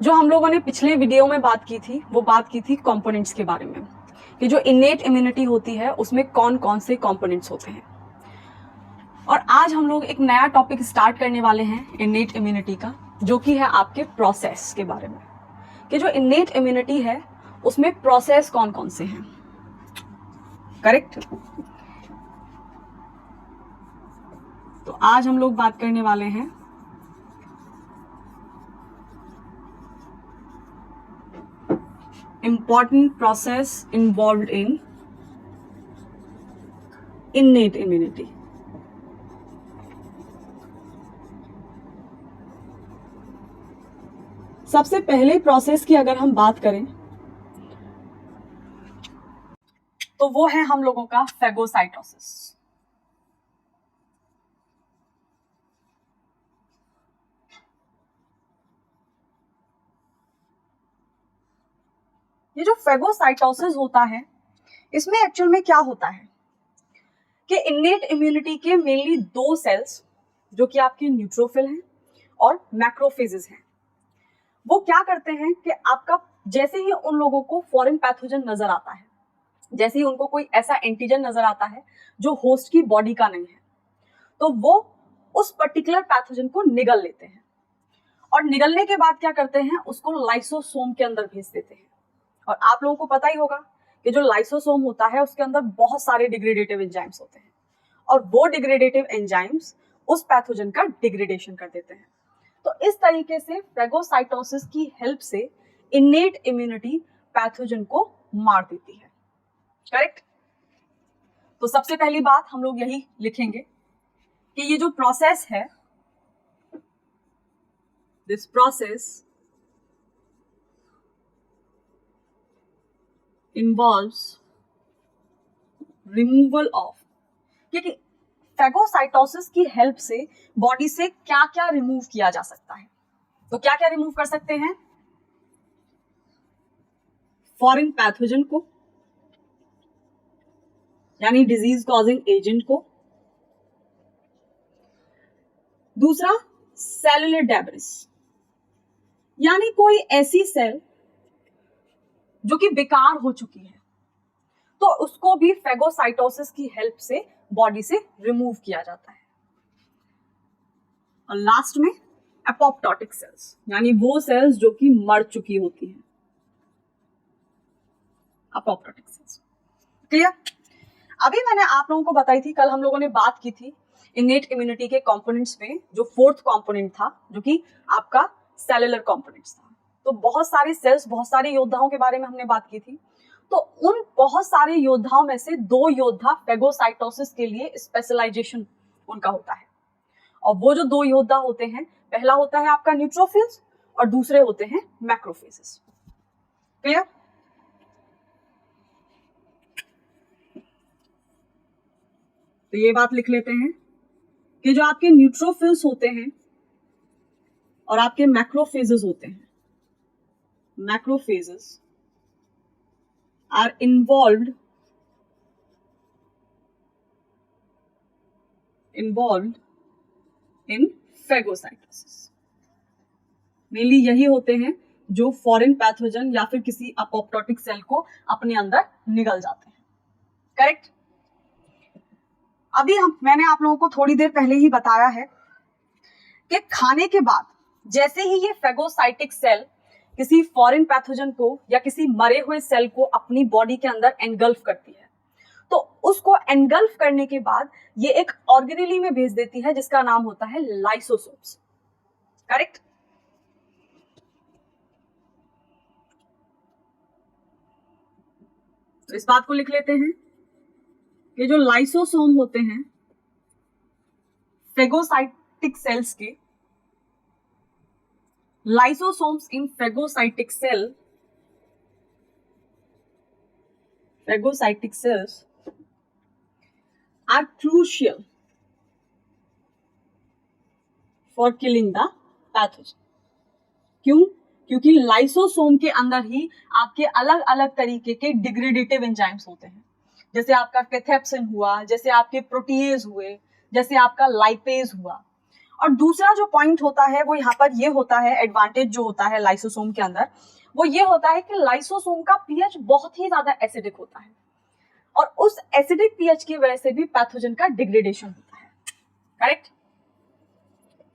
जो हम लोगों ने पिछले वीडियो में बात की थी वो बात की थी कंपोनेंट्स के बारे में कि जो इनेट इम्यूनिटी होती है उसमें कौन कौन से कंपोनेंट्स होते हैं। और आज हम लोग एक नया टॉपिक स्टार्ट करने वाले हैं इनेट इम्यूनिटी का, जो कि है आपके प्रोसेस के बारे में कि जो इनेट इम्यूनिटी है उसमें प्रोसेस कौन कौन से हैं। करेक्ट। तो आज हम लोग बात करने वाले हैं important process involved in innate immunity। सबसे पहले प्रोसेस की अगर हम बात करें तो वो है हम लोगों का फेगोसाइटोसिस। ये जो फेगोसाइटोसिस होता है इसमें एक्चुअल में क्या होता है कि इनेट इम्यूनिटी के मेनली दो सेल्स जो कि आपके न्यूट्रोफिल हैं और मैक्रोफेजेस हैं, वो क्या करते हैं कि आपका जैसे ही उन लोगों को फॉरेन पैथोजन नजर आता है, जैसे ही उनको कोई ऐसा एंटीजन नजर आता है जो होस्ट की बॉडी का नहीं है, तो वो उस पर्टिकुलर पैथोजन को निगल लेते हैं और निगलने के बाद क्या करते हैं, उसको लाइसोसोम के अंदर भेज देते हैं। और आप लोगों को पता ही होगा कि जो लाइसोसोम होता है उसके अंदर बहुत सारे डिग्रेडेटिव एंजाइम्स होते हैं और वो डिग्रेडेटिव एंजाइम्स उस पैथोजन का डिग्रेडेशन कर देते हैं। तो इस तरीके से फेगोसाइटोसिस की हेल्प से इनेट इम्यूनिटी पैथोजन को मार देती है। करेक्ट। तो सबसे पहली बात हम लोग यही लिखेंगे कि ये जो प्रोसेस है, this process involves removal of, क्योंकि फेगोसाइटोसिस की हेल्प से बॉडी से क्या क्या रिमूव किया जा सकता है। तो क्या क्या रिमूव कर सकते हैं? फॉरेन पैथोजन को, यानी डिजीज कॉजिंग एजेंट को। दूसरा सेलुलर डेब्रिस, यानी कोई ऐसी सेल जो कि बेकार हो चुकी है, तो उसको भी फेगोसाइटोसिस की हेल्प से बॉडी से रिमूव किया जाता है। और लास्ट में एपोप्टोटिक सेल्स, यानी वो सेल्स जो कि मर चुकी होती हैं, एपोप्टोटिक सेल्स। क्लियर? अभी मैंने आप लोगों को बताई थी, कल हम लोगों ने बात की थी इनेट इम्यूनिटी के कंपोनेंट्स में जो फोर्थ कंपोनेंट था जो कि आपका सेलुलर कंपोनेंट्स था। तो बहुत सारे सेल्स, बहुत सारे योद्धाओं के बारे में हमने बात की थी। तो उन बहुत सारे योद्धाओं में से दो योद्धा फेगोसाइटोसिस के लिए स्पेशलाइजेशन उनका होता है। और वो जो दो योद्धा होते हैं, पहला होता है आपका न्यूट्रोफिल्स और दूसरे होते हैं मैक्रोफेजेस। क्लियर? तो ये बात लिख लेते हैं कि जो आपके न्यूट्रोफिल्स होते हैं और आपके मैक्रोफेजेस होते हैं, macrophages are involved in phagocytosis। Mainly यही होते हैं जो फॉरेन पैथोजन या फिर किसी अपोप्टोटिक सेल को अपने अंदर निगल जाते हैं। करेक्ट। अभी मैंने आप लोगों को थोड़ी देर पहले ही बताया है कि खाने के बाद जैसे ही ये फेगोसाइटिक सेल किसी फॉरेन पैथोजन को या किसी मरे हुए सेल को अपनी बॉडी के अंदर एनगल्फ करती है, तो उसको एनगल्फ करने के बाद ये एक ऑर्गेनेली में भेज देती है जिसका नाम होता है लाइसोसोम्स। करेक्ट। तो इस बात को लिख लेते हैं कि जो लाइसोसोम होते हैं फेगोसाइटिक सेल्स के, lysosomes in phagocytic cells are crucial for killing the pathogen। क्यों? क्योंकि लाइसोसोम के अंदर ही आपके अलग अलग तरीके के डिग्रेडेटिव एंजाइम्स होते हैं, जैसे आपका कैथेप्सिन हुआ, जैसे आपके प्रोटीएज हुए, जैसे आपका लाइपेज हुआ। और दूसरा जो पॉइंट होता है वो यहाँ पर ये होता है, एडवांटेज जो होता है लाइसोसोम के अंदर, वो ये होता है कि लाइसोसोम का पीएच बहुत ही ज्यादा एसिडिक होता है और उस एसिडिक पीएच की वजह से भी पैथोजन का डिग्रेडेशन होता है, करेक्ट,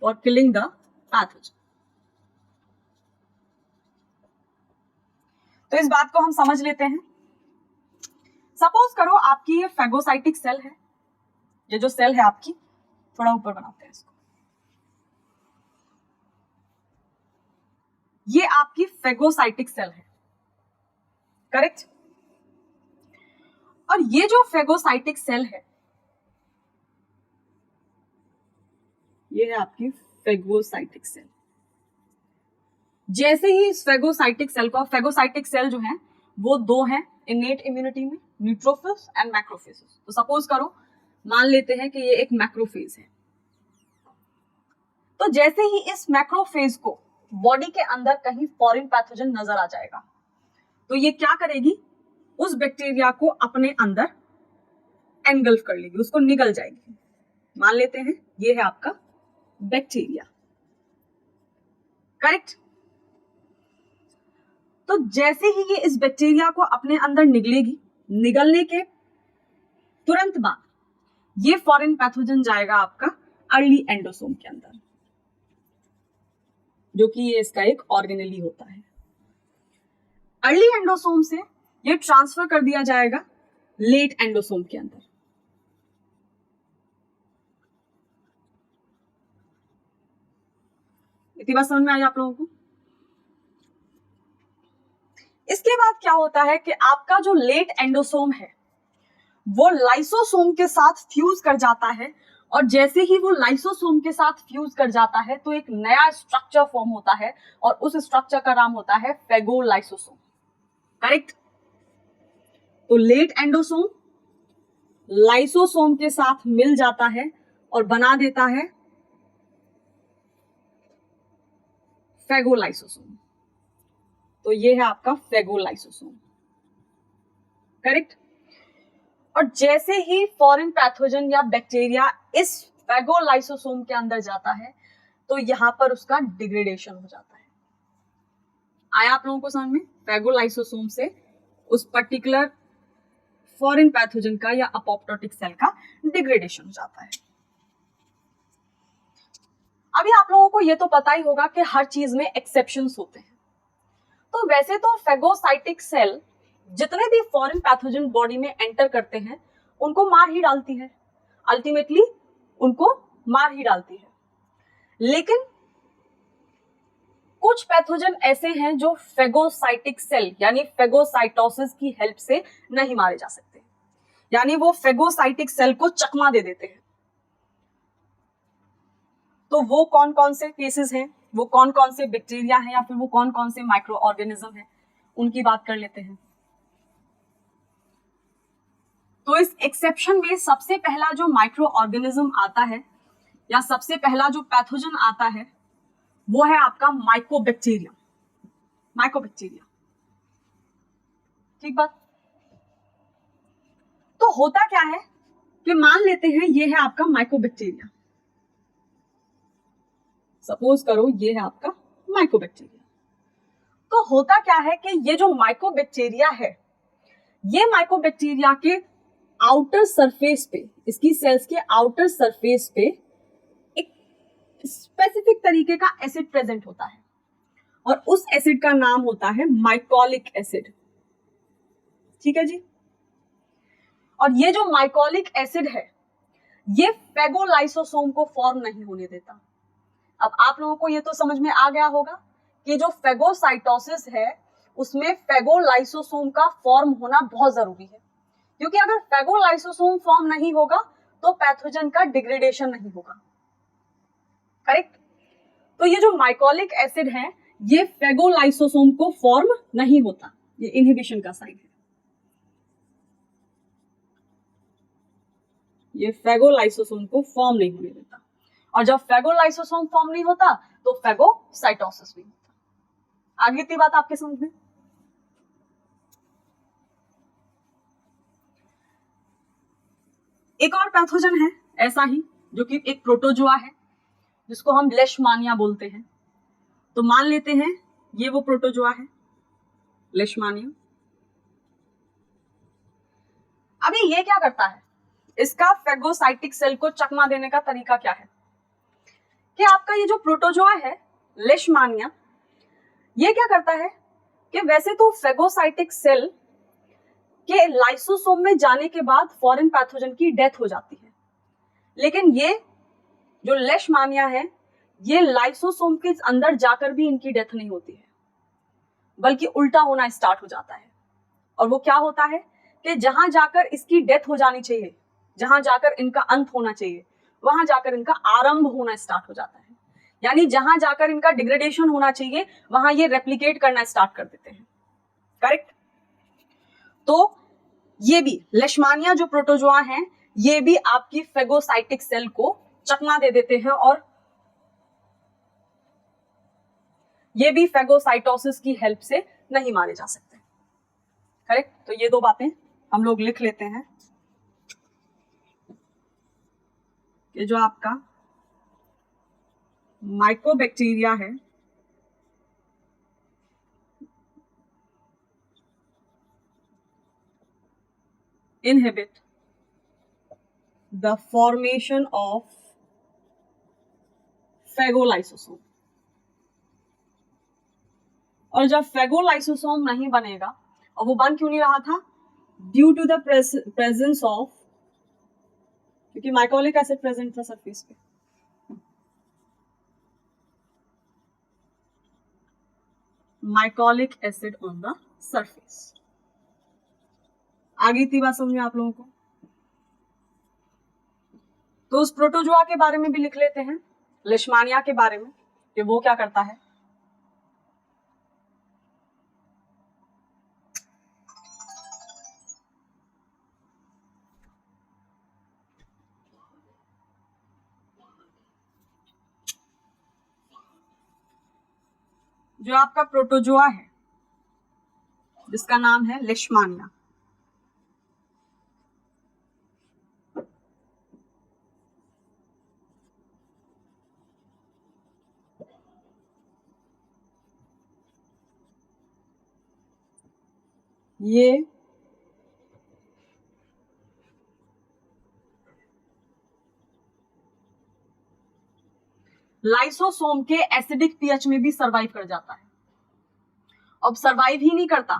और किलिंग द पैथोजन। तो इस बात को हम समझ लेते हैं। सपोज करो आपकी ये फेगोसाइटिक सेल है, ये जो सेल है आपकी, थोड़ा ऊपर बनाते हैं इसको, ये आपकी फेगोसाइटिक सेल है, करेक्ट। और ये जो फेगोसाइटिक सेल है, ये है आपकी फेगोसाइटिक सेल। जैसे ही इस फेगोसाइटिक सेल को, फेगोसाइटिक सेल जो है वो दो हैं इनेट इम्यूनिटी में, न्यूट्रोफिल्स एंड मैक्रोफेजेस। तो सपोज करो, मान लेते हैं कि ये एक मैक्रोफेज है। तो जैसे ही इस मैक्रोफेज को बॉडी के अंदर कहीं फॉरेन पैथोजन नजर आ जाएगा, तो ये क्या करेगी, उस बैक्टीरिया को अपने अंदर एनगल्फ कर लेगी, उसको निगल जाएगी। मान लेते हैं ये है आपका बैक्टीरिया, करेक्ट। तो जैसे ही ये इस बैक्टीरिया को अपने अंदर निगलेगी, निगलने के तुरंत बाद ये फॉरेन पैथोजन जाएगा आपका अर्ली एंडोसोम के अंदर, जो कि ये इसका एक ऑर्गेनेली होता है। अर्ली एंडोसोम से ये ट्रांसफर कर दिया जाएगा लेट एंडोसोम के अंदर। इतनी बात समझ में आई आप लोगों को? इसके बाद क्या होता है कि आपका जो लेट एंडोसोम है वो लाइसोसोम के साथ फ्यूज कर जाता है, और जैसे ही वो लाइसोसोम के साथ फ्यूज कर जाता है तो एक नया स्ट्रक्चर फॉर्म होता है, और उस स्ट्रक्चर का नाम होता है फेगोलाइसोसोम, करेक्ट। तो लेट एंडोसोम लाइसोसोम के साथ मिल जाता है और बना देता है फेगोलाइसोसोम। तो ये है आपका फेगोलाइसोसोम, करेक्ट। और जैसे ही फॉरेन पैथोजन या बैक्टीरिया इस फेगोलाइसोसोम के अंदर जाता है तो यहां पर उसका डिग्रेडेशन हो जाता है। आया आप लोगों को समझ में? फेगोलाइसोसोम से उस पर्टिकुलर फॉरेन पैथोजन का या अपोप्टोटिक सेल का डिग्रेडेशन हो जाता है। अभी आप लोगों को यह तो पता ही होगा कि हर चीज में एक्सेप्शंस होते हैं। तो वैसे तो फेगोसाइटिक सेल जितने भी फॉरेन पैथोजन बॉडी में एंटर करते हैं उनको मार ही डालती है, अल्टीमेटली उनको मार ही डालती है। लेकिन कुछ पैथोजन ऐसे हैं जो फेगोसाइटिक सेल यानी फेगोसाइटोसिस की हेल्प से नहीं मारे जा सकते, यानी वो फेगोसाइटिक सेल को चकमा दे देते हैं। तो वो कौन कौन से केसेस हैं, वो कौन कौन से बैक्टीरिया हैं, या फिर वो कौन कौन से माइक्रो ऑर्गेनिज्म हैं, उनकी बात कर लेते हैं। तो इस एक्सेप्शन में सबसे पहला जो माइक्रो ऑर्गेनिज्म आता है या सबसे पहला जो पैथोजन आता है वो है आपका माइकोबैक्टीरिया। माइकोबैक्टीरिया, ठीक बात। तो होता क्या है कि मान लेते हैं ये है आपका माइकोबैक्टीरिया, सपोज करो ये है आपका माइकोबैक्टीरिया। तो होता क्या है कि ये जो माइकोबैक्टीरिया है, ये माइकोबैक्टीरिया के आउटर सरफेस पे, इसकी सेल्स के आउटर सरफेस पे एक स्पेसिफिक तरीके का एसिड प्रेजेंट होता है, और उस एसिड का नाम होता है माइकोलिक एसिड, ठीक है जी। और ये जो माइकोलिक एसिड है ये फेगोलाइसोसोम को फॉर्म नहीं होने देता। अब आप लोगों को ये तो समझ में आ गया होगा कि जो फेगोसाइटोसिस है उसमें फेगोलाइसोसोम का फॉर्म होना बहुत जरूरी है, क्योंकि अगर फेगोलाइसोसोम फॉर्म नहीं होगा तो पैथोजन का डिग्रेडेशन नहीं होगा, करेक्ट। तो ये जो माइकोलिक एसिड है ये फेगोलाइसोसोम को फॉर्म नहीं होता, ये इनहिबिशन का साइन है। ये फेगोलाइसोसोम को फॉर्म नहीं होने देता, और जब फेगोलाइसोसोम फॉर्म नहीं होता तो फेगोसाइटोसिस भी होता। आगे की बात आपके समझ में? एक और पैथोजन है ऐसा ही, जो कि एक प्रोटोजोआ है, जिसको हम लेशमानिया बोलते हैं। तो मान लेते हैं ये वो प्रोटोजोआ है, लेशमानिया। अभी ये क्या करता है, इसका फेगोसाइटिक सेल को चकमा देने का तरीका क्या है कि आपका ये जो प्रोटोजोआ है लेशमानिया, ये क्या करता है कि वैसे तो फेगोसाइटिक सेल के लाइसोसोम में जाने के बाद फॉरेन पैथोजन की डेथ हो जाती है, लेकिन ये जो लेशमानिया है ये लाइसोसोम के अंदर जाकर भी इनकी डेथ नहीं होती है, बल्कि उल्टा होना स्टार्ट हो जाता है। और वो क्या होता है कि जहां जाकर इसकी डेथ हो जानी चाहिए, जहां जाकर इनका अंत होना चाहिए, वहां जाकर इनका आरंभ होना स्टार्ट हो जाता है। यानी जहां जाकर इनका डिग्रेडेशन होना चाहिए वहां ये रेप्लिकेट करना स्टार्ट कर देते हैं। करेक्ट। तो ये भी लेशमानिया जो प्रोटोजोआ हैं ये भी आपकी फेगोसाइटिक सेल को चकमा दे देते हैं और ये भी फेगोसाइटोसिस की हेल्प से नहीं मारे जा सकते। करेक्ट। तो ये दो बातें हम लोग लिख लेते हैं कि जो आपका माइकोबैक्टीरिया है inhibit the formation of phagolysosome। और जब फेगोलाइसोसोम नहीं बनेगा, और वो बन क्यों नहीं रहा था, due to the presence of, क्योंकि माइकोलिक एसिड प्रेजेंट था सरफेस पे, mycolic acid on the surface. आ गई थी बात समझ में आप लोगों को। तो उस प्रोटोजोआ के बारे में भी लिख लेते हैं, लेशमानिया के बारे में, कि वो क्या करता है। जो आपका प्रोटोजोआ है जिसका नाम है लेशमानिया, ये लाइसोसोम के एसिडिक पीएच में भी सरवाइव कर जाता है। अब सरवाइव ही नहीं करता,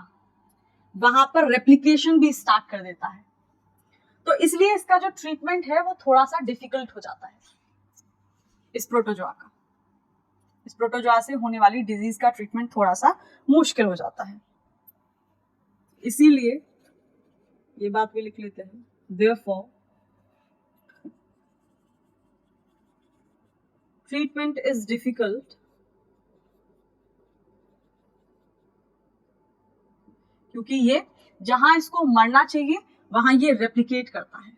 वहां पर रेप्लिकेशन भी स्टार्ट कर देता है। तो इसलिए इसका जो ट्रीटमेंट है वो थोड़ा सा डिफिकल्ट हो जाता है इस प्रोटोजोआ का। इस प्रोटोजोआ से होने वाली डिजीज का ट्रीटमेंट थोड़ा सा मुश्किल हो जाता है। इसीलिए ये बात भी लिख लेते हैं, therefore treatment is difficult क्योंकि ये जहां इसको मरना चाहिए वहां ये रेप्लिकेट करता है,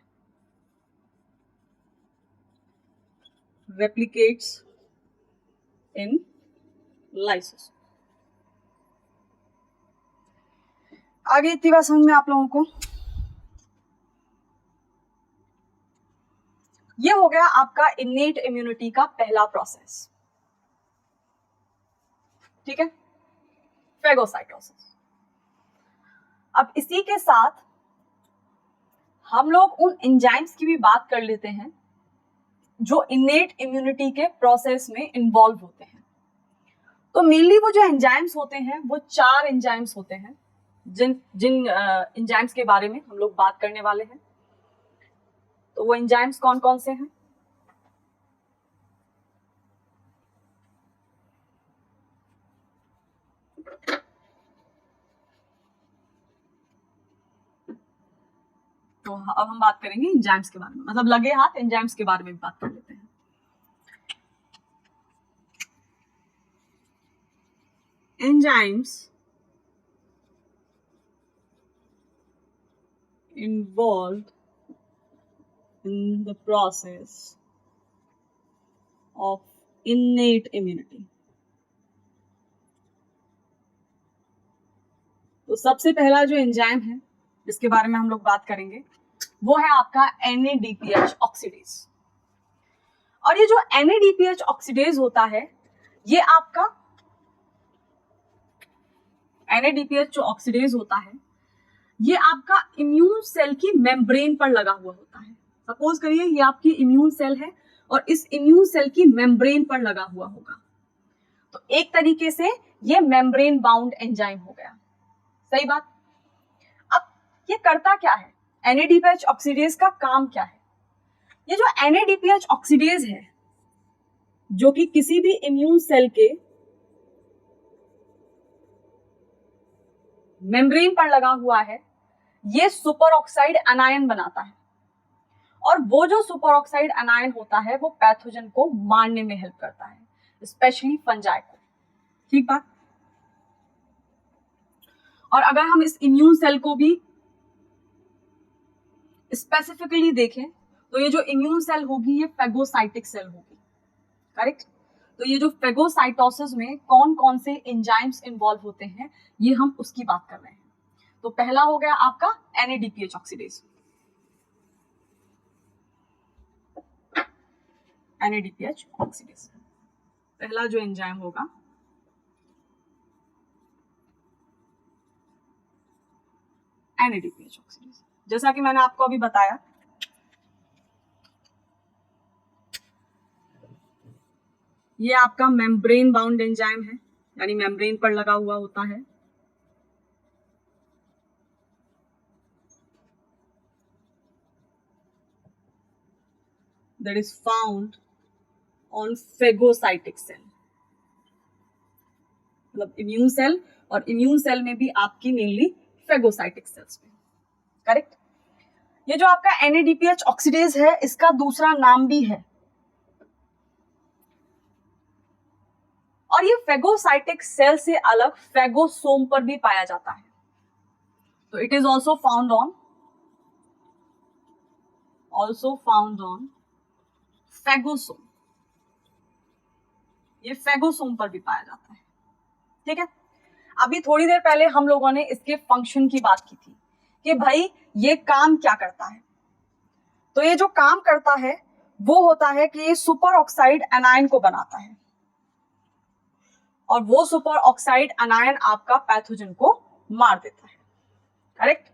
replicates in lysosomes। आगे इतनी बात समझ में आप लोगों को। ये हो गया आपका इनेट इम्यूनिटी का पहला प्रोसेस। ठीक है, फेगोसाइटोसिस। अब इसी के साथ हम लोग उन एंजाइम्स की भी बात कर लेते हैं जो इनेट इम्यूनिटी के प्रोसेस में इन्वॉल्व होते हैं। तो मेनली वो जो एंजाइम्स होते हैं वो 4 एंजाइम्स होते हैं जिन एंजाइम्स के बारे में हम लोग बात करने वाले हैं। तो वो एंजाइम्स कौन कौन से हैं? तो अब हम बात करेंगे एंजाइम्स के बारे में, मतलब लगे हाथ एंजाइम्स के बारे में भी बात कर लेते हैं। Enzymes involved in the process of innate immunity। तो सबसे पहला जो एंजाइम है जिसके बारे में हम लोग बात करेंगे वो है आपका NADPH ऑक्सीडेज। और ये जो NADPH ऑक्सीडेज होता है, ये आपका NADPH जो ऑक्सीडेज होता है, ये आपका इम्यून सेल की मेम्ब्रेन पर लगा हुआ होता है। सपोज करिए ये आपकी इम्यून सेल है और इस इम्यून सेल की मेम्ब्रेन पर लगा हुआ होगा, तो एक तरीके से ये मेम्ब्रेन बाउंड एंजाइम हो गया। सही बात। अब ये करता क्या है, NADPH ऑक्सीडेज का काम क्या है? ये जो NADPH ऑक्सीडेज है, जो कि किसी भी इम्यून सेल के मेम्ब्रेन पर लगा हुआ है, ये सुपर ऑक्साइड एनायन बनाता है। और वो जो सुपर ऑक्साइड एनायन होता है वो पैथोजन को मारने में हेल्प करता है, स्पेशली फंजाई को। ठीक बात। और अगर हम इस इम्यून सेल को भी स्पेसिफिकली देखें तो ये जो इम्यून सेल होगी ये फेगोसाइटिक सेल होगी। करेक्ट। तो ये जो फेगोसाइटोसिस में कौन कौन से एंजाइम्स इन्वॉल्व होते हैं, ये हम उसकी बात कर रहे हैं। तो पहला हो गया आपका NADPH ऑक्सीडेज। NADPH ऑक्सीडेज पहला जो एंजाइम होगा, NADPH ऑक्सीडेज। जैसा कि मैंने आपको अभी बताया, ये आपका मेम्ब्रेन बाउंड एंजाइम है, यानी मेम्ब्रेन पर लगा हुआ होता है। That is found on phagocytic cell, मतलब इम्यून सेल, और इम्यून सेल में भी आपकी मेनली फेगोसाइटिक सेल्स में। करेक्ट। ये जो आपका NADPH ऑक्सीडेज है, इसका दूसरा नाम भी है, और ये फेगोसाइटिक सेल से अलग फेगोसोम पर भी पाया जाता है। तो it is also found on phagosome. ये फेगोसोम पर भी पाया जाता है। ठीक है। अभी थोड़ी देर पहले हम लोगों ने इसके फंक्शन की बात की थी कि भाई ये काम क्या करता है। तो ये जो काम करता है वो होता है कि ये सुपर ऑक्साइड एनायन को बनाता है, और वो सुपर ऑक्साइड एनायन आपका पैथोजन को मार देता है। Correct.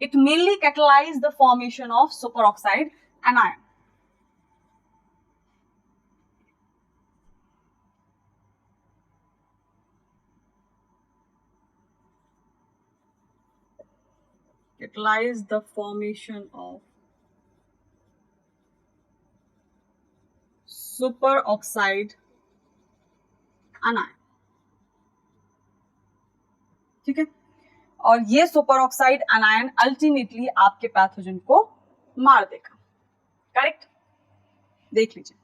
It mainly catalyzes the formation of superoxide anion. Catalyze the formation of superoxide anion. ठीक है। और ये सुपर ऑक्साइड एनायन अल्टीमेटली आपके पैथोजन को मार देगा। करेक्ट। देख लीजिए,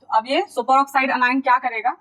तो अब ये सुपर ऑक्साइड एनायन क्या करेगा,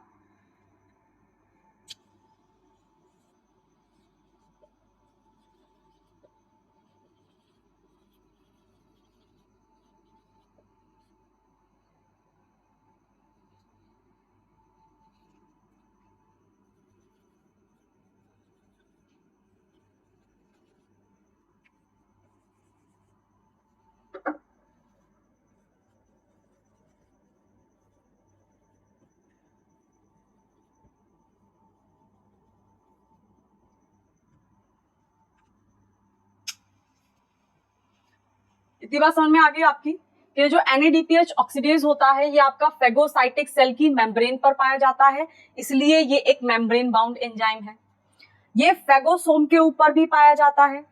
इतनी बात समझ में आ गई आपकी कि जो NADPH ऑक्सीडेज होता है ये आपका फेगोसाइटिक सेल की मेम्ब्रेन पर पाया जाता है, इसलिए ये एक मेम्ब्रेन बाउंड एंजाइम है। ये फेगोसोम के ऊपर भी पाया जाता है,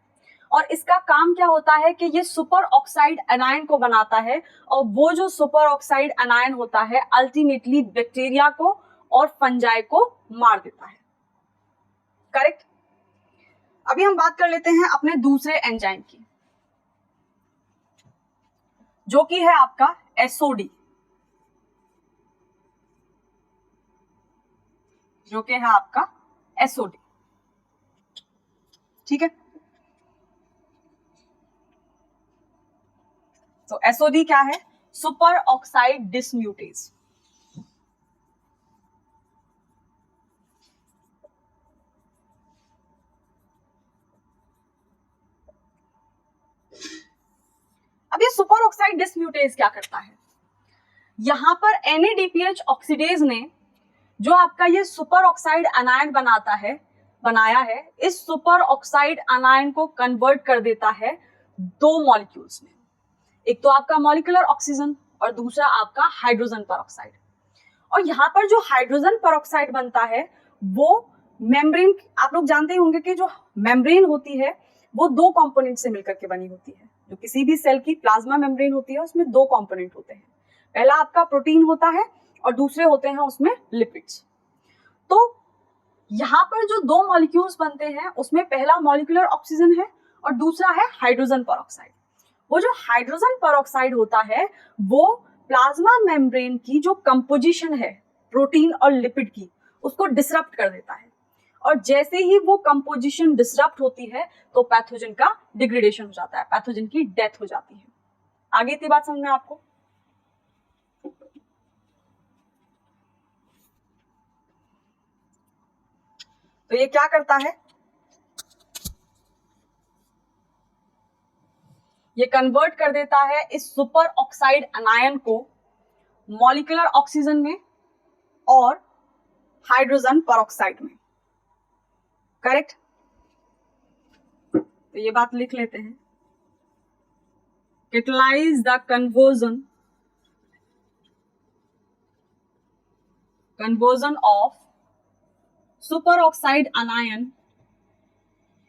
और इसका काम क्या होता है कि ये सुपर ऑक्साइड एनायन को बनाता है, और वो जो सुपर ऑक्साइड एनायन होता है अल्टीमेटली बैक्टीरिया को और फंजाई को मार देता है। करेक्ट। अभी हम बात कर लेते हैं अपने दूसरे एंजाइम की, जो कि है आपका SOD, जो कि है आपका SOD। ठीक है। तो एसओडी क्या है? Super oxide dismutase. अब ये सुपर ऑक्साइड डिसम्यूटेज क्या करता है? यहां पर NADPH ऑक्सीडेज ने जो आपका ये सुपर ऑक्साइड अनायन बनाया है, इस सुपर ऑक्साइड अनायन को कन्वर्ट कर देता है दो मॉलिक्यूल्स में। एक तो आपका मॉलिक्यूलर ऑक्सीजन और दूसरा आपका हाइड्रोजन परऑक्साइड। और यहाँ पर जो हाइड्रोजन परऑक्साइड बनता है वो मेम्ब्रेन, आप लोग जानते होंगे कि जो मेम्ब्रेन होती है वो दो कंपोनेंट से मिलकर के बनी होती है। जो किसी भी सेल की प्लाज्मा मेम्ब्रेन होती है उसमें दो कंपोनेंट होते हैं, पहला आपका प्रोटीन होता है और दूसरे होते हैं उसमें लिपिड्स। तो यहाँ पर जो दो मॉलिक्यूल्स बनते हैं उसमें पहला मॉलिक्यूलर ऑक्सीजन है और दूसरा है हाइड्रोजन परऑक्साइड। वो जो हाइड्रोजन परऑक्साइड होता है वो प्लाज्मा मेम्ब्रेन की जो कंपोजिशन है प्रोटीन और लिपिड की, उसको डिसरप्ट कर देता है। और जैसे ही वो कंपोजिशन डिसरप्ट होती है तो पैथोजन का डिग्रेडेशन हो जाता है, पैथोजन की डेथ हो जाती है। आगे इतनी बात समझ में आपको? तो ये क्या करता है? ये कन्वर्ट कर देता है इस सुपर ऑक्साइड अनायन को मॉलिक्यूलर ऑक्सीजन में और हाइड्रोजन परऑक्साइड में। करेक्ट? तो ये बात लिख लेते हैं, catalyze the conversion of superoxide anion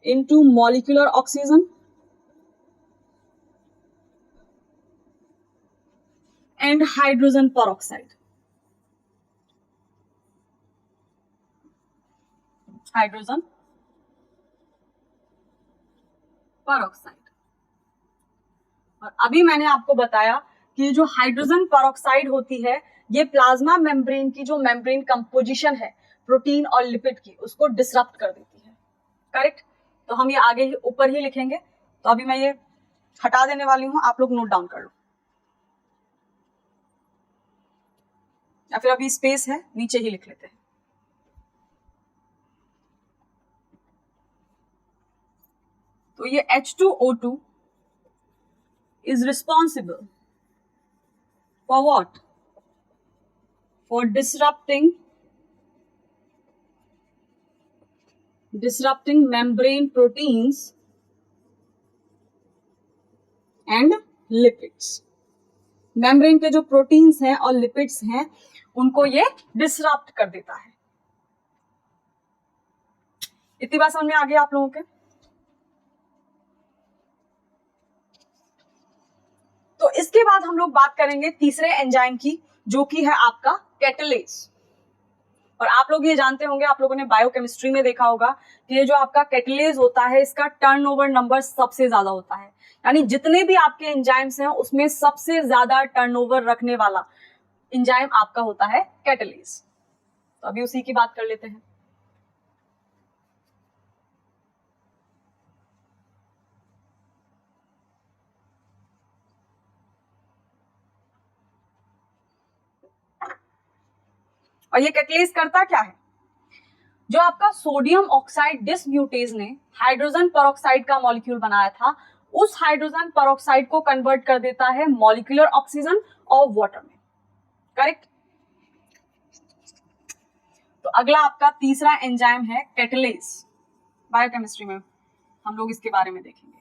into molecular oxygen and hydrogen peroxide. Hydrogen peroxide. और अभी मैंने आपको बताया कि ये जो हाइड्रोजन परऑक्साइड होती है ये प्लाज्मा मेम्ब्रेन की जो मेम्ब्रेन कंपोजिशन है प्रोटीन और लिपिड की, उसको डिसरप्ट कर देती है। करेक्ट? तो हम ये आगे ही ऊपर ही लिखेंगे, तो अभी मैं ये हटा देने वाली हूं, आप लोग नोट डाउन कर लो, या फिर अभी स्पेस है नीचे ही लिख लेते हैं। तो ये H2O2 is responsible for what? For disrupting membrane proteins and lipids. Membrane के जो प्रोटीन्स हैं और लिपिड्स हैं उनको ये डिसरप्ट कर देता है। इतनी बात समझ में आ गई आप लोगों के? तो इसके बाद हम लोग बात करेंगे तीसरे एंजाइम की, जो कि है आपका कैटलेज। और आप लोग ये जानते होंगे, आप लोगों ने बायोकेमिस्ट्री में देखा होगा कि ये जो आपका कैटलेज होता है इसका टर्नओवर नंबर सबसे ज्यादा होता है। यानी जितने भी आपके एंजाइम्स हैं उसमें सबसे ज्यादा टर्नओवर रखने वाला एंजाइम आपका होता है कैटलेज। तो अभी उसी की बात कर लेते हैं। और ये कैटलेज करता क्या है? जो आपका सोडियम ऑक्साइड डिसम्यूटेज ने हाइड्रोजन परऑक्साइड का मॉलिक्यूल बनाया था, उस हाइड्रोजन परऑक्साइड को कन्वर्ट कर देता है मॉलिक्यूलर ऑक्सीजन और वाटर में। करेक्ट? तो अगला आपका तीसरा एंजाइम है कैटलेज। बायोकेमिस्ट्री में हम लोग इसके बारे में देखेंगे।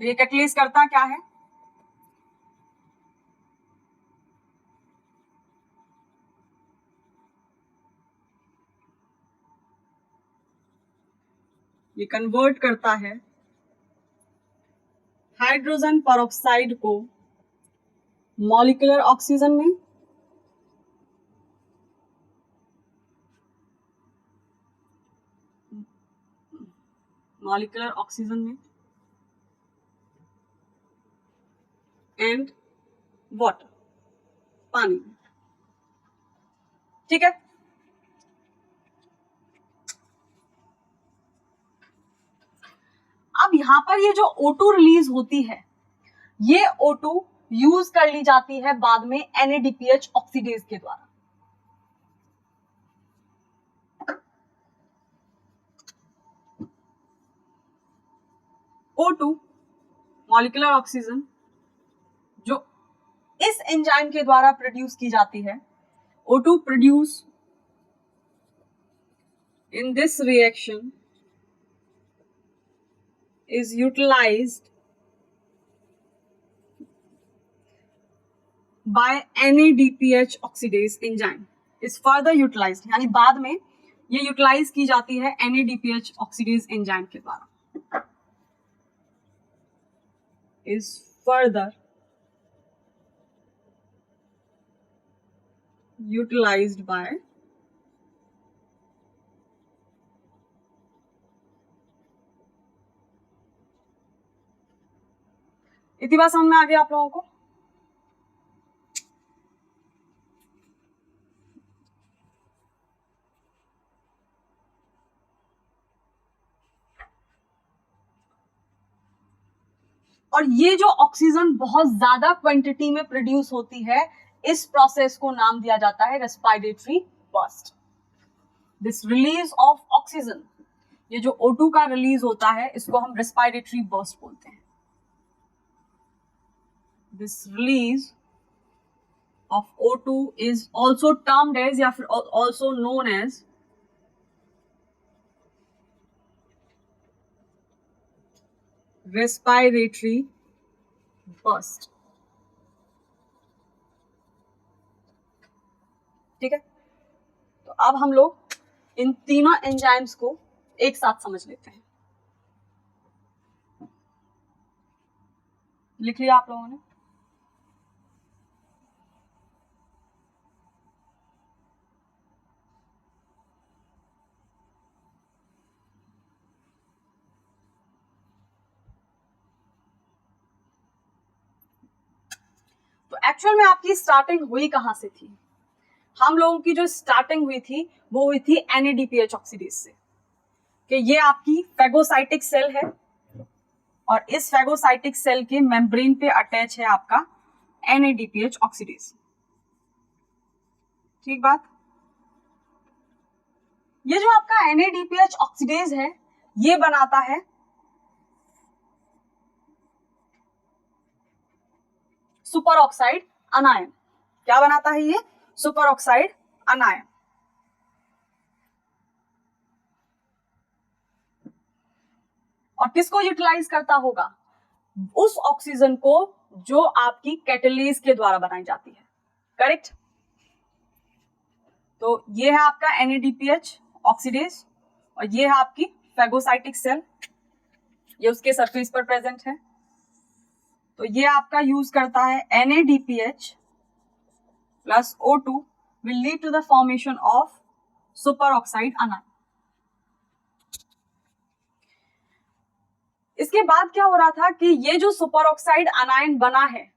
तो ये कैटलेज करता क्या है? ये कन्वर्ट करता है हाइड्रोजन परऑक्साइड को मॉलिक्यूलर ऑक्सीजन में एंड वाटर, पानी में। ठीक है? अब यहाँ पर ये जो O2 रिलीज होती है, ये O2 यूज कर ली जाती है बाद में NADPH ऑक्सीडेज के द्वारा। O2 मॉलिक्यूलर ऑक्सीजन जो इस एंजाइम के द्वारा प्रोड्यूस की जाती है, O2 produce in this reaction is utilized by NADPH oxidase enzyme is further utilized, यानी बाद में ये यूटिलाइज की जाती है NADPH oxidase enzyme के द्वारा, is further utilized by इतनी बात समझ में आ गई आप लोगों को? और ये जो ऑक्सीजन बहुत ज्यादा क्वांटिटी में प्रोड्यूस होती है, इस प्रोसेस को नाम दिया जाता है respiratory burst. This release of oxygen, ये जो O2 का रिलीज होता है, इसको हम रेस्पिरेटरी बर्स्ट बोलते हैं। This release of O2 is also termed as या फिर also known as respiratory burst. ठीक है, तो अब हम लोग इन तीनों एंजाइम्स को एक साथ समझ लेते हैं। लिख लिया आप लोगों ने? तो एक्चुअल में आपकी स्टार्टिंग हुई कहां से थी? हम लोगों की जो स्टार्टिंग हुई थी वो हुई थी NADPH ऑक्सीडेज से, कि ये आपकी फेगोसाइटिक सेल है और इस फेगोसाइटिक सेल के मेम्ब्रेन पे अटैच है आपका NADPH ऑक्सीडेज। ठीक बात? ये जो आपका NADPH ऑक्सीडेज है, ये बनाता है सुपर ऑक्साइड अनायन। क्या बनाता है ये? Super oxide अनायन। और किसको यूटिलाइज करता होगा? उस ऑक्सीजन को जो आपकी कैटलीज के द्वारा बनाई जाती है। करेक्ट? तो ये है आपका NADPH ऑक्सीडेज और ये है आपकी फेगोसाइटिक सेल, ये उसके सरफेस पर प्रेजेंट है। तो ये आपका यूज करता है NADPH plus O2 will lead to the formation of superoxide anion। इसके बाद क्या हो रहा था कि ये जो सुपरऑक्साइड अनायन बना है,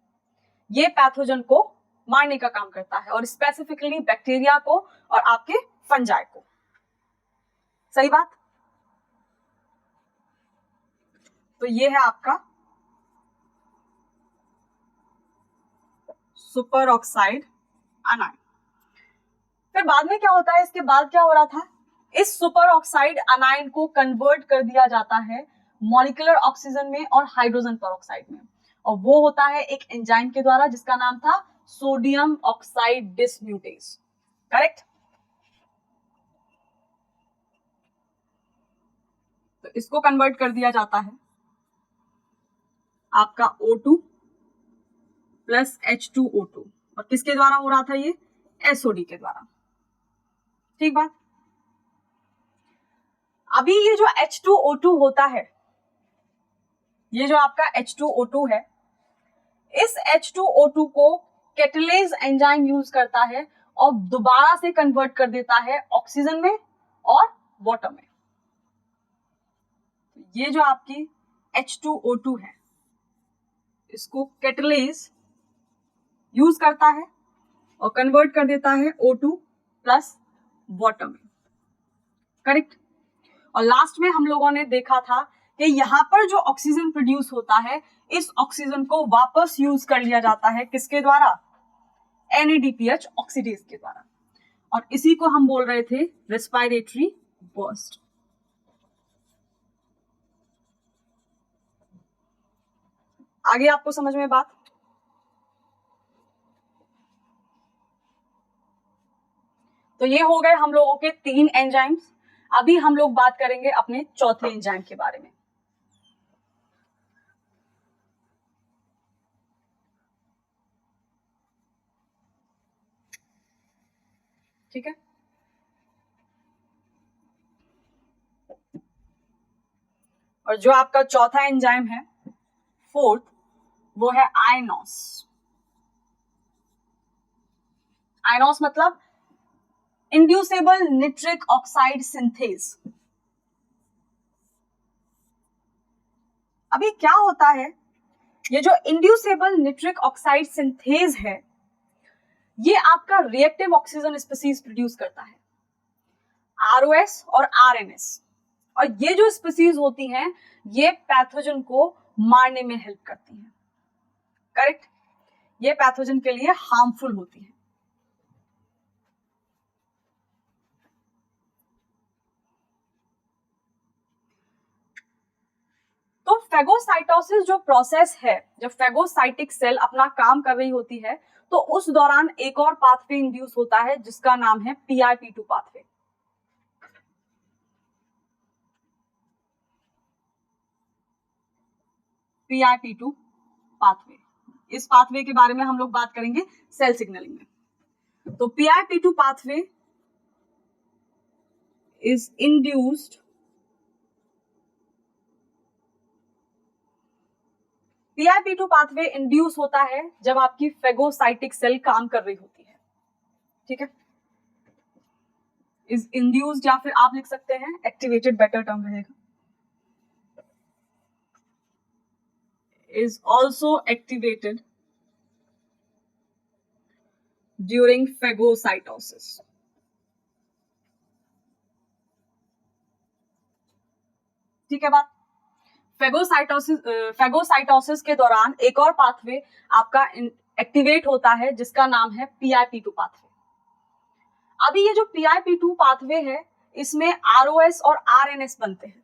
ये पैथोजन को मारने का काम करता है और स्पेसिफिकली बैक्टीरिया को और आपके फंजाई को। सही बात? तो ये है आपका सुपर ऑक्साइड अनायन। फिर बाद में क्या होता है? इसके बाद क्या हो रहा था? इस सुपर ऑक्साइड अनायन को कन्वर्ट कर दिया जाता है मॉलिक्यूलर ऑक्सीजन में और हाइड्रोजन परऑक्साइड में, और वो होता है एक एंजाइम के द्वारा जिसका नाम था सोडियम ऑक्साइड डिसम्यूटेज। करेक्ट? तो इसको कन्वर्ट कर दिया जाता है आपका O2 प्लस H2O2, और किसके द्वारा हो रहा था? ये SOD के द्वारा। ठीक बात? अभी ये जो H2O2 होता है, ये जो आपका H2O2 है, इस H2O2 को कैटलेज एंजाइम यूज करता है और दोबारा से कन्वर्ट कर देता है ऑक्सीजन में और वाटर में। ये जो आपकी H2O2 है, इसको कैटलेज यूज करता है और कन्वर्ट कर देता है O2 प्लस वाटर में। करेक्ट? और लास्ट में हम लोगों ने देखा था कि यहाँ पर जो ऑक्सीजन प्रोड्यूस होता है, इस ऑक्सीजन को वापस यूज कर लिया जाता है किसके द्वारा? NADPH ऑक्सीडेज के द्वारा, और इसी को हम बोल रहे थे रेस्पिरेटरी बर्स्ट। आगे आपको समझ में बात? तो ये हो गए हम लोगों के 3 एंजाइम्स। अभी हम लोग बात करेंगे अपने चौथे एंजाइम के बारे में। ठीक है, और जो आपका चौथा एंजाइम है, फोर्थ, वो है आयनोस। आयनोस मतलब इंड्यूसेबल निट्रिक ऑक्साइड सिंथेज। अभी क्या होता है, ये जो इंड्यूसेबल निट्रिक ऑक्साइड सिंथेज है, ये आपका रिएक्टिव ऑक्सीजन स्पीसीज प्रोड्यूस करता है, ROS और RNS। और ये जो स्पीसीज होती हैं, ये पैथोजन को मारने में हेल्प करती हैं। करेक्ट? ये पैथोजन के लिए हार्मफुल होती है। तो फेगोसाइटोसिस जो प्रोसेस है, जब फेगोसाइटिक सेल अपना काम कर रही होती है, तो उस दौरान एक और पाथवे इंड्यूस होता है जिसका नाम है PIP2 पाथवे। PIP2 पाथवे, इस पाथवे के बारे में हम लोग बात करेंगे सेल सिग्नलिंग में। तो PIP2 pathway is induced, PIP2 pathway induce होता है जब आपकी फेगोसाइटिक सेल काम कर रही होती है। ठीक है, इज इंड्यूस्ड, या फिर आप लिख सकते हैं एक्टिवेटेड, बेटर टर्म रहेगा, is also activated during phagocytosis. ठीक है बात? फेगोसाइटोसिस के दौरान एक और पाथवे आपका एक्टिवेट होता है जिसका नाम है PIP2 पाथवे। अभी ये जो PIP2 पाथवे है, इसमें ROS और RNS बनते हैं।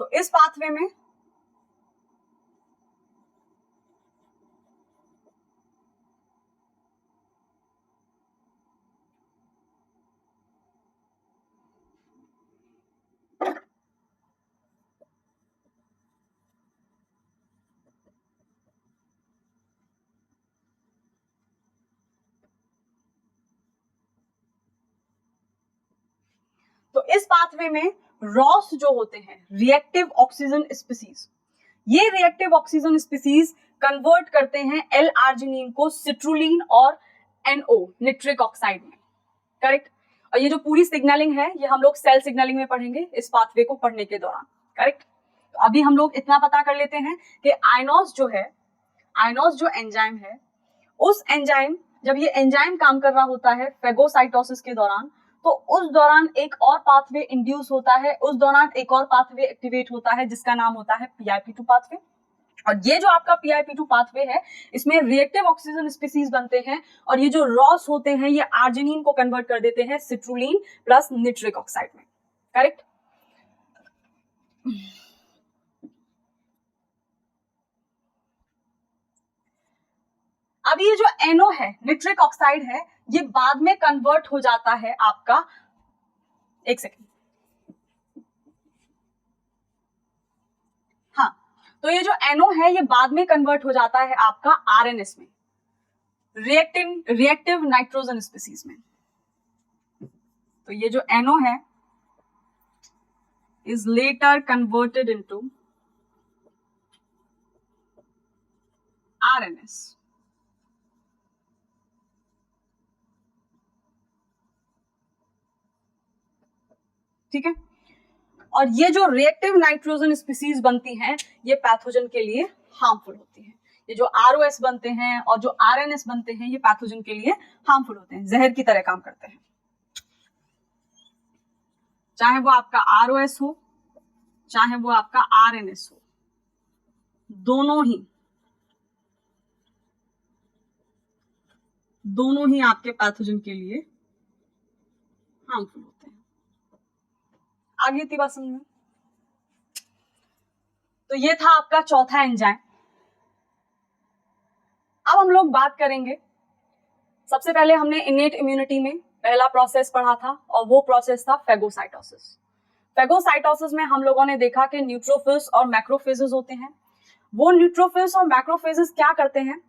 तो इस पाथवे में तो इस पाथवे में रॉस जो होते हैं, रिएक्टिव ऑक्सीजन स्पीसीज, ये रिएक्टिव ऑक्सीजन स्पीसीज कन्वर्ट करते हैं L-आर्जिनिन को सिट्रुलिन और NO निट्रिक ऑक्साइड में। करेक्ट? और ये जो पूरी सिग्नलिंग है, ये हम लोग सेल सिग्नलिंग में पढ़ेंगे इस पाथवे को पढ़ने के दौरान। करेक्ट? तो अभी हम लोग इतना पता कर लेते हैं कि आयनोस जो है, आयनोस जो एंजाइम है, उस एंजाइम, जब ये एंजाइम काम कर रहा होता है फेगोसाइटोसिस के दौरान, तो उस दौरान एक और पाथवे इंड्यूस होता है, उस दौरान एक और पाथवे एक्टिवेट होता है जिसका नाम होता है PIP2 पाथवे। और ये जो आपका PIP2 पाथवे है, इसमें रिएक्टिव ऑक्सीजन स्पीसीज बनते हैं, और ये जो रॉस होते हैं, ये आर्जिनिन को कन्वर्ट कर देते हैं सिट्रुलिन प्लस निट्रिक ऑक्साइड में। करेक्ट? अब ये जो NO है, निट्रिक ऑक्साइड है, ये बाद में कन्वर्ट हो जाता है आपका, एक सेकेंड, हाँ, तो ये जो NO है, ये बाद में कन्वर्ट हो जाता है आपका RNS में, रिएक्टिव नाइट्रोजन स्पीसीज में। तो ये जो NO है is later converted into RNS। ठीक है, और ये जो रिएक्टिव नाइट्रोजन स्पीसीज बनती हैं, ये पैथोजन के लिए हार्मफुल होती हैं। ये जो ROS बनते हैं और जो RNS बनते हैं, ये पैथोजन के लिए हार्मफुल होते हैं, जहर की तरह काम करते हैं। चाहे वो आपका ROS हो, चाहे वो आपका RNS हो, दोनों ही आपके पैथोजन के लिए हार्मफुल होते हैं। आगे इतनी बात समझ में? तो ये था आपका चौथा एंजाइम। अब हम लोग बात करेंगे, सबसे पहले हमने इनेट इम्यूनिटी में पहला प्रोसेस पढ़ा था और वो प्रोसेस था फेगोसाइटोसिस। फेगोसाइटोसिस में हम लोगों ने देखा कि न्यूट्रोफिल्स और मैक्रोफेजेस होते हैं। वो न्यूट्रोफिल्स और मैक्रोफेजेस क्या करते हैं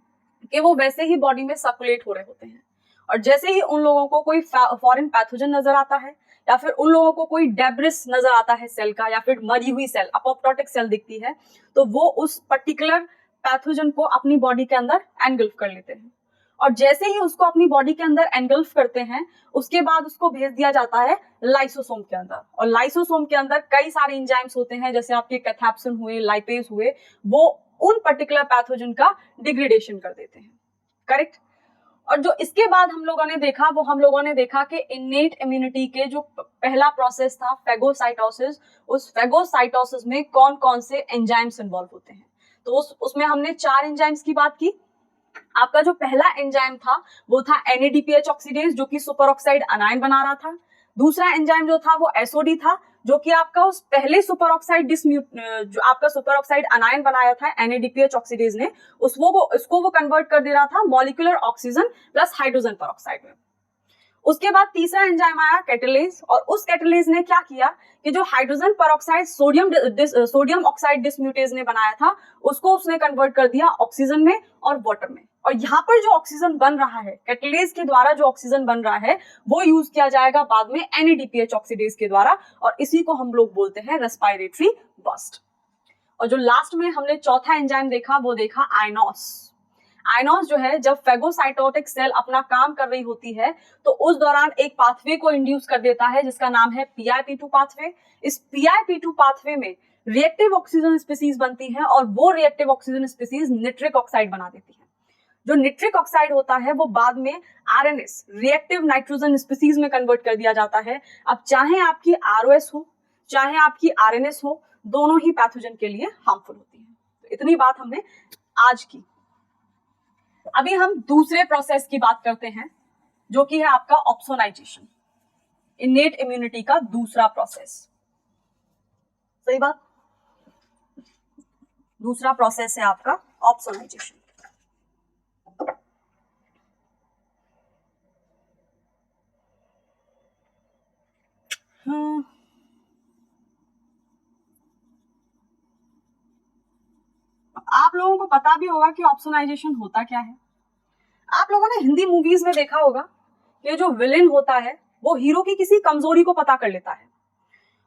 कि वो वैसे ही बॉडी में सर्कुलेट हो रहे होते हैं, और जैसे ही उन लोगों को कोई फॉरेन पैथोजन नजर आता है या फिर उन लोगों को कोई डेब्रिस नजर आता है सेल का, या फिर मरी हुई सेल, अपोप्टोटिक सेल दिखती है, तो वो उस पर्टिकुलर पैथोजन को अपनी बॉडी के अंदर एनगल्फ कर लेते हैं। और जैसे ही उसको अपनी बॉडी के अंदर एनगल्फ करते हैं, उसके बाद उसको भेज दिया जाता है लाइसोसोम के अंदर, और लाइसोसोम के अंदर कई सारे एंजाइम्स होते हैं, जैसे आपके कैथाप्सिन हुए, लाइपेज हुए, वो उन पर्टिकुलर पैथोजन का डिग्रेडेशन कर देते हैं। करेक्ट। और जो इसके बाद हम लोगों ने देखा कि इनेट इम्यूनिटी के जो पहला प्रोसेस था फेगोसाइटोसिस, उस फेगोसाइटोसिस में कौन कौन से एंजाइम्स इन्वॉल्व होते हैं। तो उसमें हमने 4 एंजाइम्स की बात की। आपका जो पहला एंजाइम था वो था NADPH ऑक्सीडेज, जो कि सुपर ऑक्साइड अनायन बना रहा था। दूसरा एंजाइम जो था वो SOD था, जो कि आपका उस पहले सुपर ऑक्साइड जो आपका सुपर ऑक्साइड अनायन बनाया था NADPH ऑक्सीडेज ने, उसको वो कन्वर्ट कर दे रहा था molecular oxygen plus hydrogen peroxide में। उसके बाद तीसरा एंजाइम आया कैटलेज, और उस कैटलेज ने क्या किया कि जो hydrogen peroxide sodium oxide dismutase ने बनाया था, उसको उसने कन्वर्ट कर दिया ऑक्सीजन में और वाटर में। और यहाँ पर जो ऑक्सीजन बन रहा है, कैटलेज के द्वारा जो ऑक्सीजन बन रहा है, वो यूज किया जाएगा बाद में NADPH ऑक्सीडेज के द्वारा, और इसी को हम लोग बोलते हैं रेस्पिरेटरी बर्स्ट। और जो लास्ट में हमने चौथा एंजाइम देखा, वो देखा आयनोस। आयनोस जो है, जब फेगोसाइटोटिक सेल अपना काम कर रही होती है, तो उस दौरान एक पाथवे को इंड्यूस कर देता है जिसका नाम है PIP2 पाथवे। इस PIP2 पाथवे में रिएक्टिव ऑक्सीजन स्पीसीज बनती है, और वो reactive oxygen species nitric oxide बना देती है। जो निट्रिक ऑक्साइड होता है वो बाद में RNS, रिएक्टिव नाइट्रोजन स्पीसीज में कन्वर्ट कर दिया जाता है। अब चाहे आपकी ROS हो, चाहे आपकी RNS हो, दोनों ही पैथोजन के लिए हार्मफुल होती है। तो इतनी बात हमने आज की। अभी हम दूसरे प्रोसेस की बात करते हैं, जो कि है आपका ऑप्सोनाइजेशन, इनेट इम्यूनिटी का दूसरा प्रोसेस। सही बात। दूसरा प्रोसेस है आपका ऑप्सोनाइजेशन। आप लोगों को पता भी होगा कि ऑप्सोनाइजेशन होता क्या है। आप लोगों ने हिंदी मूवीज में देखा होगा कि जो विलेन होता है वो हीरो की किसी कमजोरी को पता कर लेता है,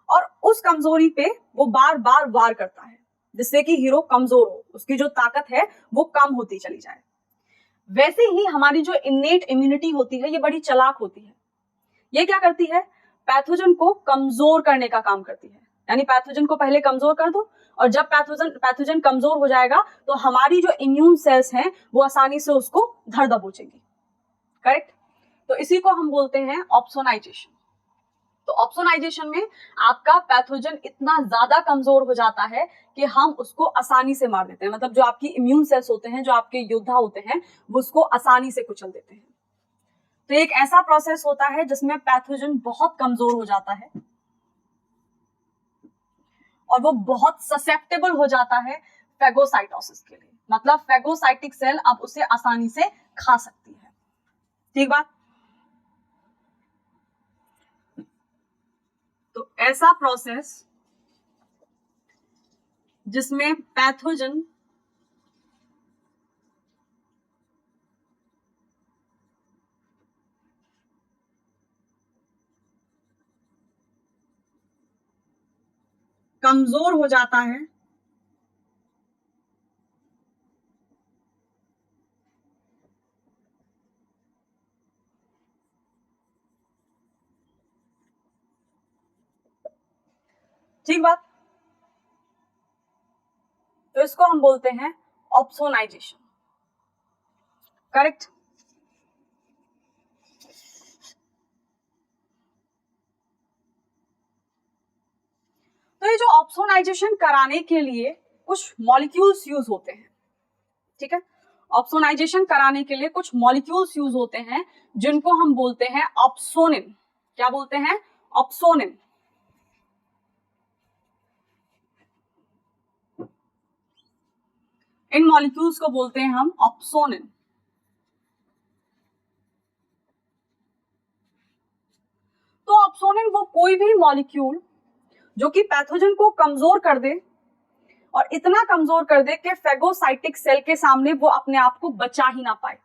और उस कमजोरी पे वो बार बार वार करता है, जिससे कि हीरो कमजोर हो, उसकी जो ताकत है वो कम होती चली जाए। वैसे ही हमारी जो इनेट इम्यूनिटी होती है, ये बड़ी चालाक होती है। ये क्या करती है, पैथोजन को कमजोर करने का काम करती है। यानी पैथोजन को पहले कमजोर कर दो, और जब पैथोजन कमजोर हो जाएगा तो हमारी जो इम्यून सेल्स हैं वो आसानी से उसको धर दबोचेंगी। करेक्ट। तो इसी को हम बोलते हैं ऑप्सोनाइजेशन। तो ऑप्सोनाइजेशन में आपका पैथोजन इतना ज्यादा कमजोर हो जाता है कि हम उसको आसानी से मार देते हैं। मतलब जो आपकी इम्यून सेल्स होते हैं, जो आपके योद्धा होते हैं, वो उसको आसानी से कुचल देते हैं। तो एक ऐसा प्रोसेस होता है जिसमें पैथोजन बहुत कमजोर हो जाता है, और वो बहुत ससेप्टेबल हो जाता है फेगोसाइटोसिस के लिए। मतलब फेगोसाइटिक सेल अब उसे आसानी से खा सकती है। ठीक बात। तो ऐसा प्रोसेस जिसमें पैथोजन कमजोर हो जाता है, ठीक बात। तो इसको हम बोलते हैं ऑप्सोनाइजेशन। करेक्ट। तो ये जो ऑप्सोनाइजेशन कराने के लिए कुछ मॉलिक्यूल्स यूज होते हैं, ठीक है। ऑप्सोनाइजेशन कराने के लिए कुछ मॉलिक्यूल्स यूज होते हैं जिनको हम बोलते हैं ऑप्सोनिन। क्या बोलते हैं? ऑप्सोनिन। इन मॉलिक्यूल्स को बोलते हैं हम ऑप्सोनिन। तो ऑप्सोनिन वो कोई भी मॉलिक्यूल जो कि पैथोजन को कमजोर कर दे, और इतना कमजोर कर दे कि फेगोसाइटिक सेल के सामने वो अपने आप को बचा ही ना पाए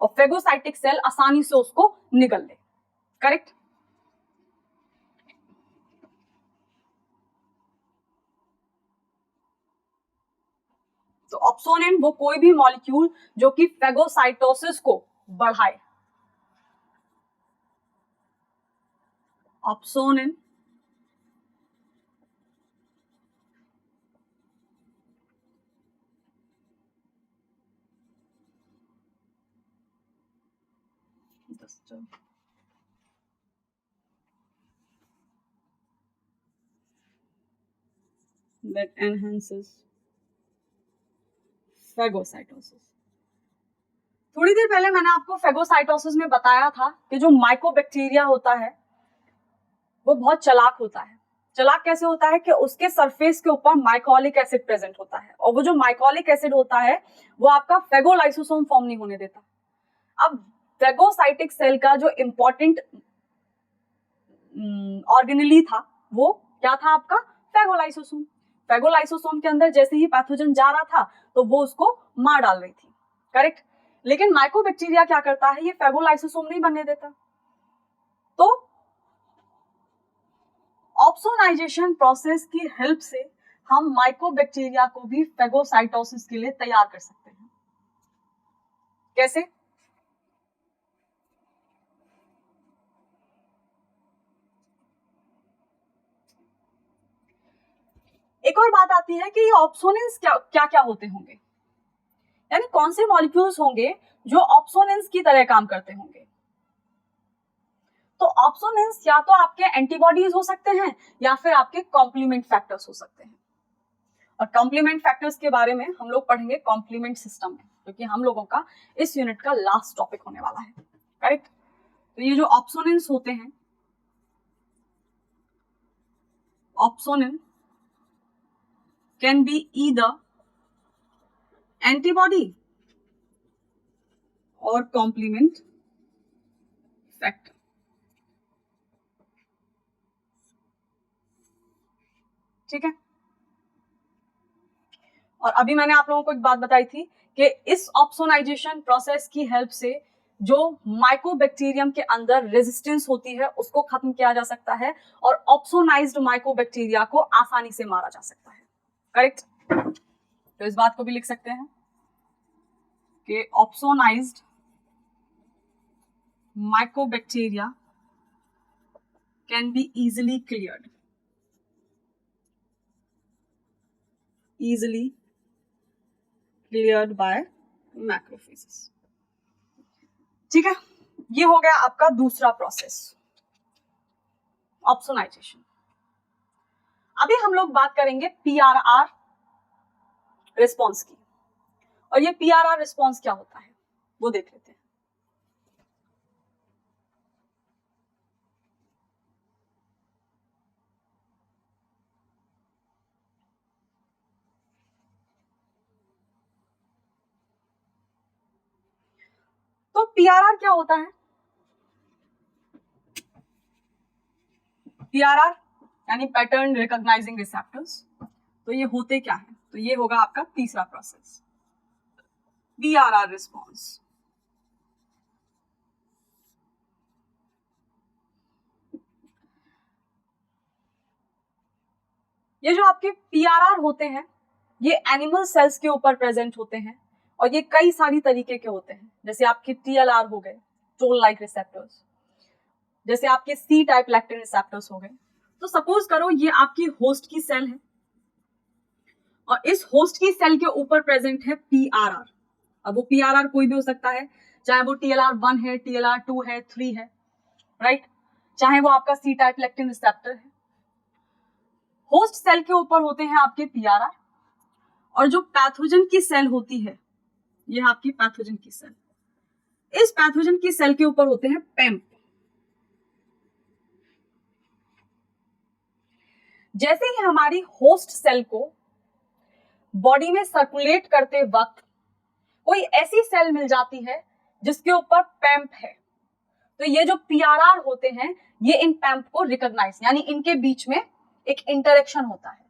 और फेगोसाइटिक सेल आसानी से उसको निगल ले। करेक्ट। तो ऑप्सोनिन वो कोई भी मॉलिक्यूल जो कि फेगोसाइटोसिस को बढ़ाए। Opsonin that enhances phagocytosis. थोड़ी देर पहले मैंने आपको फेगोसाइटोसिस में बताया था कि जो माइकोबैक्टीरिया होता है वो बहुत चालाक होता है। चालाक कैसे होता है कि उसके सरफेस के ऊपर माइकोलिक एसिड प्रेजेंट होता है, और वो जो माइकोलिक एसिड होता है वो आपका फेगोलाइसोसोम फॉर्म नहीं होने देता। अब फेगोसाइटिक सेल का जो इंपॉर्टेंट ऑर्गेनेली था वो क्या था? आपका फेगोलाइसोसोम। फेगोलाइसोसोम के अंदर जैसे ही पैथोजन जा रहा था तो वो उसको मार डाल रही थी। करेक्ट। लेकिन माइकोबैक्टीरिया क्या करता है? ये फेगोलाइसोसोम नहीं बनने देता। तो ऑप्सोनाइजेशन प्रोसेस की हेल्प से हम माइकोबैक्टीरिया को भी फेगोसाइटोसिस के लिए तैयार कर सकते हैं। कैसे? एक और बात आती है कि ये ऑप्सोनिन्स क्या क्या होते होंगे, यानी कौन से मॉलिक्यूल्स होंगे जो ऑप्सोनिन्स की तरह काम करते होंगे। तो ऑप्सोनिन्स या तो आपके एंटीबॉडीज हो सकते हैं या फिर आपके कॉम्प्लीमेंट फैक्टर्स हो सकते हैं। और कॉम्प्लीमेंट फैक्टर्स के बारे में हम लोग पढ़ेंगे कॉम्प्लीमेंट सिस्टम में, क्योंकि हम लोगों का इस यूनिट का लास्ट टॉपिक होने वाला है। करेक्ट। तो ये जो ऑप्सोनिन्स होते हैं, opsonin can be either antibody or complement factor। ठीक है। और अभी मैंने आप लोगों को एक बात बताई थी कि इस ऑप्सोनाइजेशन प्रोसेस की हेल्प से जो माइकोबैक्टीरियम के अंदर रेजिस्टेंस होती है उसको खत्म किया जा सकता है और ऑप्सोनाइज्ड माइकोबैक्टीरिया को आसानी से मारा जा सकता है। करेक्ट। तो इस बात को भी लिख सकते हैं कि opsonised mycobacteria can be easily cleared, easily cleared by macrophages। ठीक है, ये हो गया आपका दूसरा प्रोसेस, ऑप्सोनाइजेशन। अभी हम लोग बात करेंगे पीआरआर रिस्पॉन्स की, और ये पीआरआर रिस्पॉन्स क्या होता है वो देख लेते हैं। तो पीआरआर क्या होता है? पीआरआर यानी पैटर्न रिकॉग्नाइजिंग रिसेप्टर्स। तो ये होते क्या है? तो ये होगा आपका तीसरा प्रोसेस, पीआरआर रिस्पॉन्स। ये जो आपके पीआरआर होते हैं ये एनिमल सेल्स के ऊपर प्रेजेंट होते हैं, और ये कई सारी तरीके के होते हैं। जैसे आपके टीएलआर हो गए, टोल लाइक रिसेप्टर्स, जैसे आपके सी टाइप लैक्टिन रिसेप्टर्स हो गए। तो सपोज करो ये आपकी होस्ट की सेल है और इस होस्ट की सेल के ऊपर प्रेजेंट है पीआरआर। अब वो पीआरआर कोई भी हो सकता है, चाहे वो TLR1 है, TLR2 है, 3 है, राइट, चाहे वो आपका C टाइप लेक्टिन रिसेप्टर है। होस्ट सेल के ऊपर होते हैं आपके PRR, और जो पैथोजन की सेल होती है, ये आपकी पैथोजन की सेल, इस पैथोजन की सेल के ऊपर होते हैं पैम्प। जैसे ही हमारी होस्ट सेल को बॉडी में सर्कुलेट करते वक्त कोई ऐसी सेल मिल जाती है जिसके ऊपर पैम्प है, तो ये जो PRR होते हैं ये इन पैम्प को रिकॉग्नाइज, यानी इनके बीच में एक इंटरेक्शन होता है,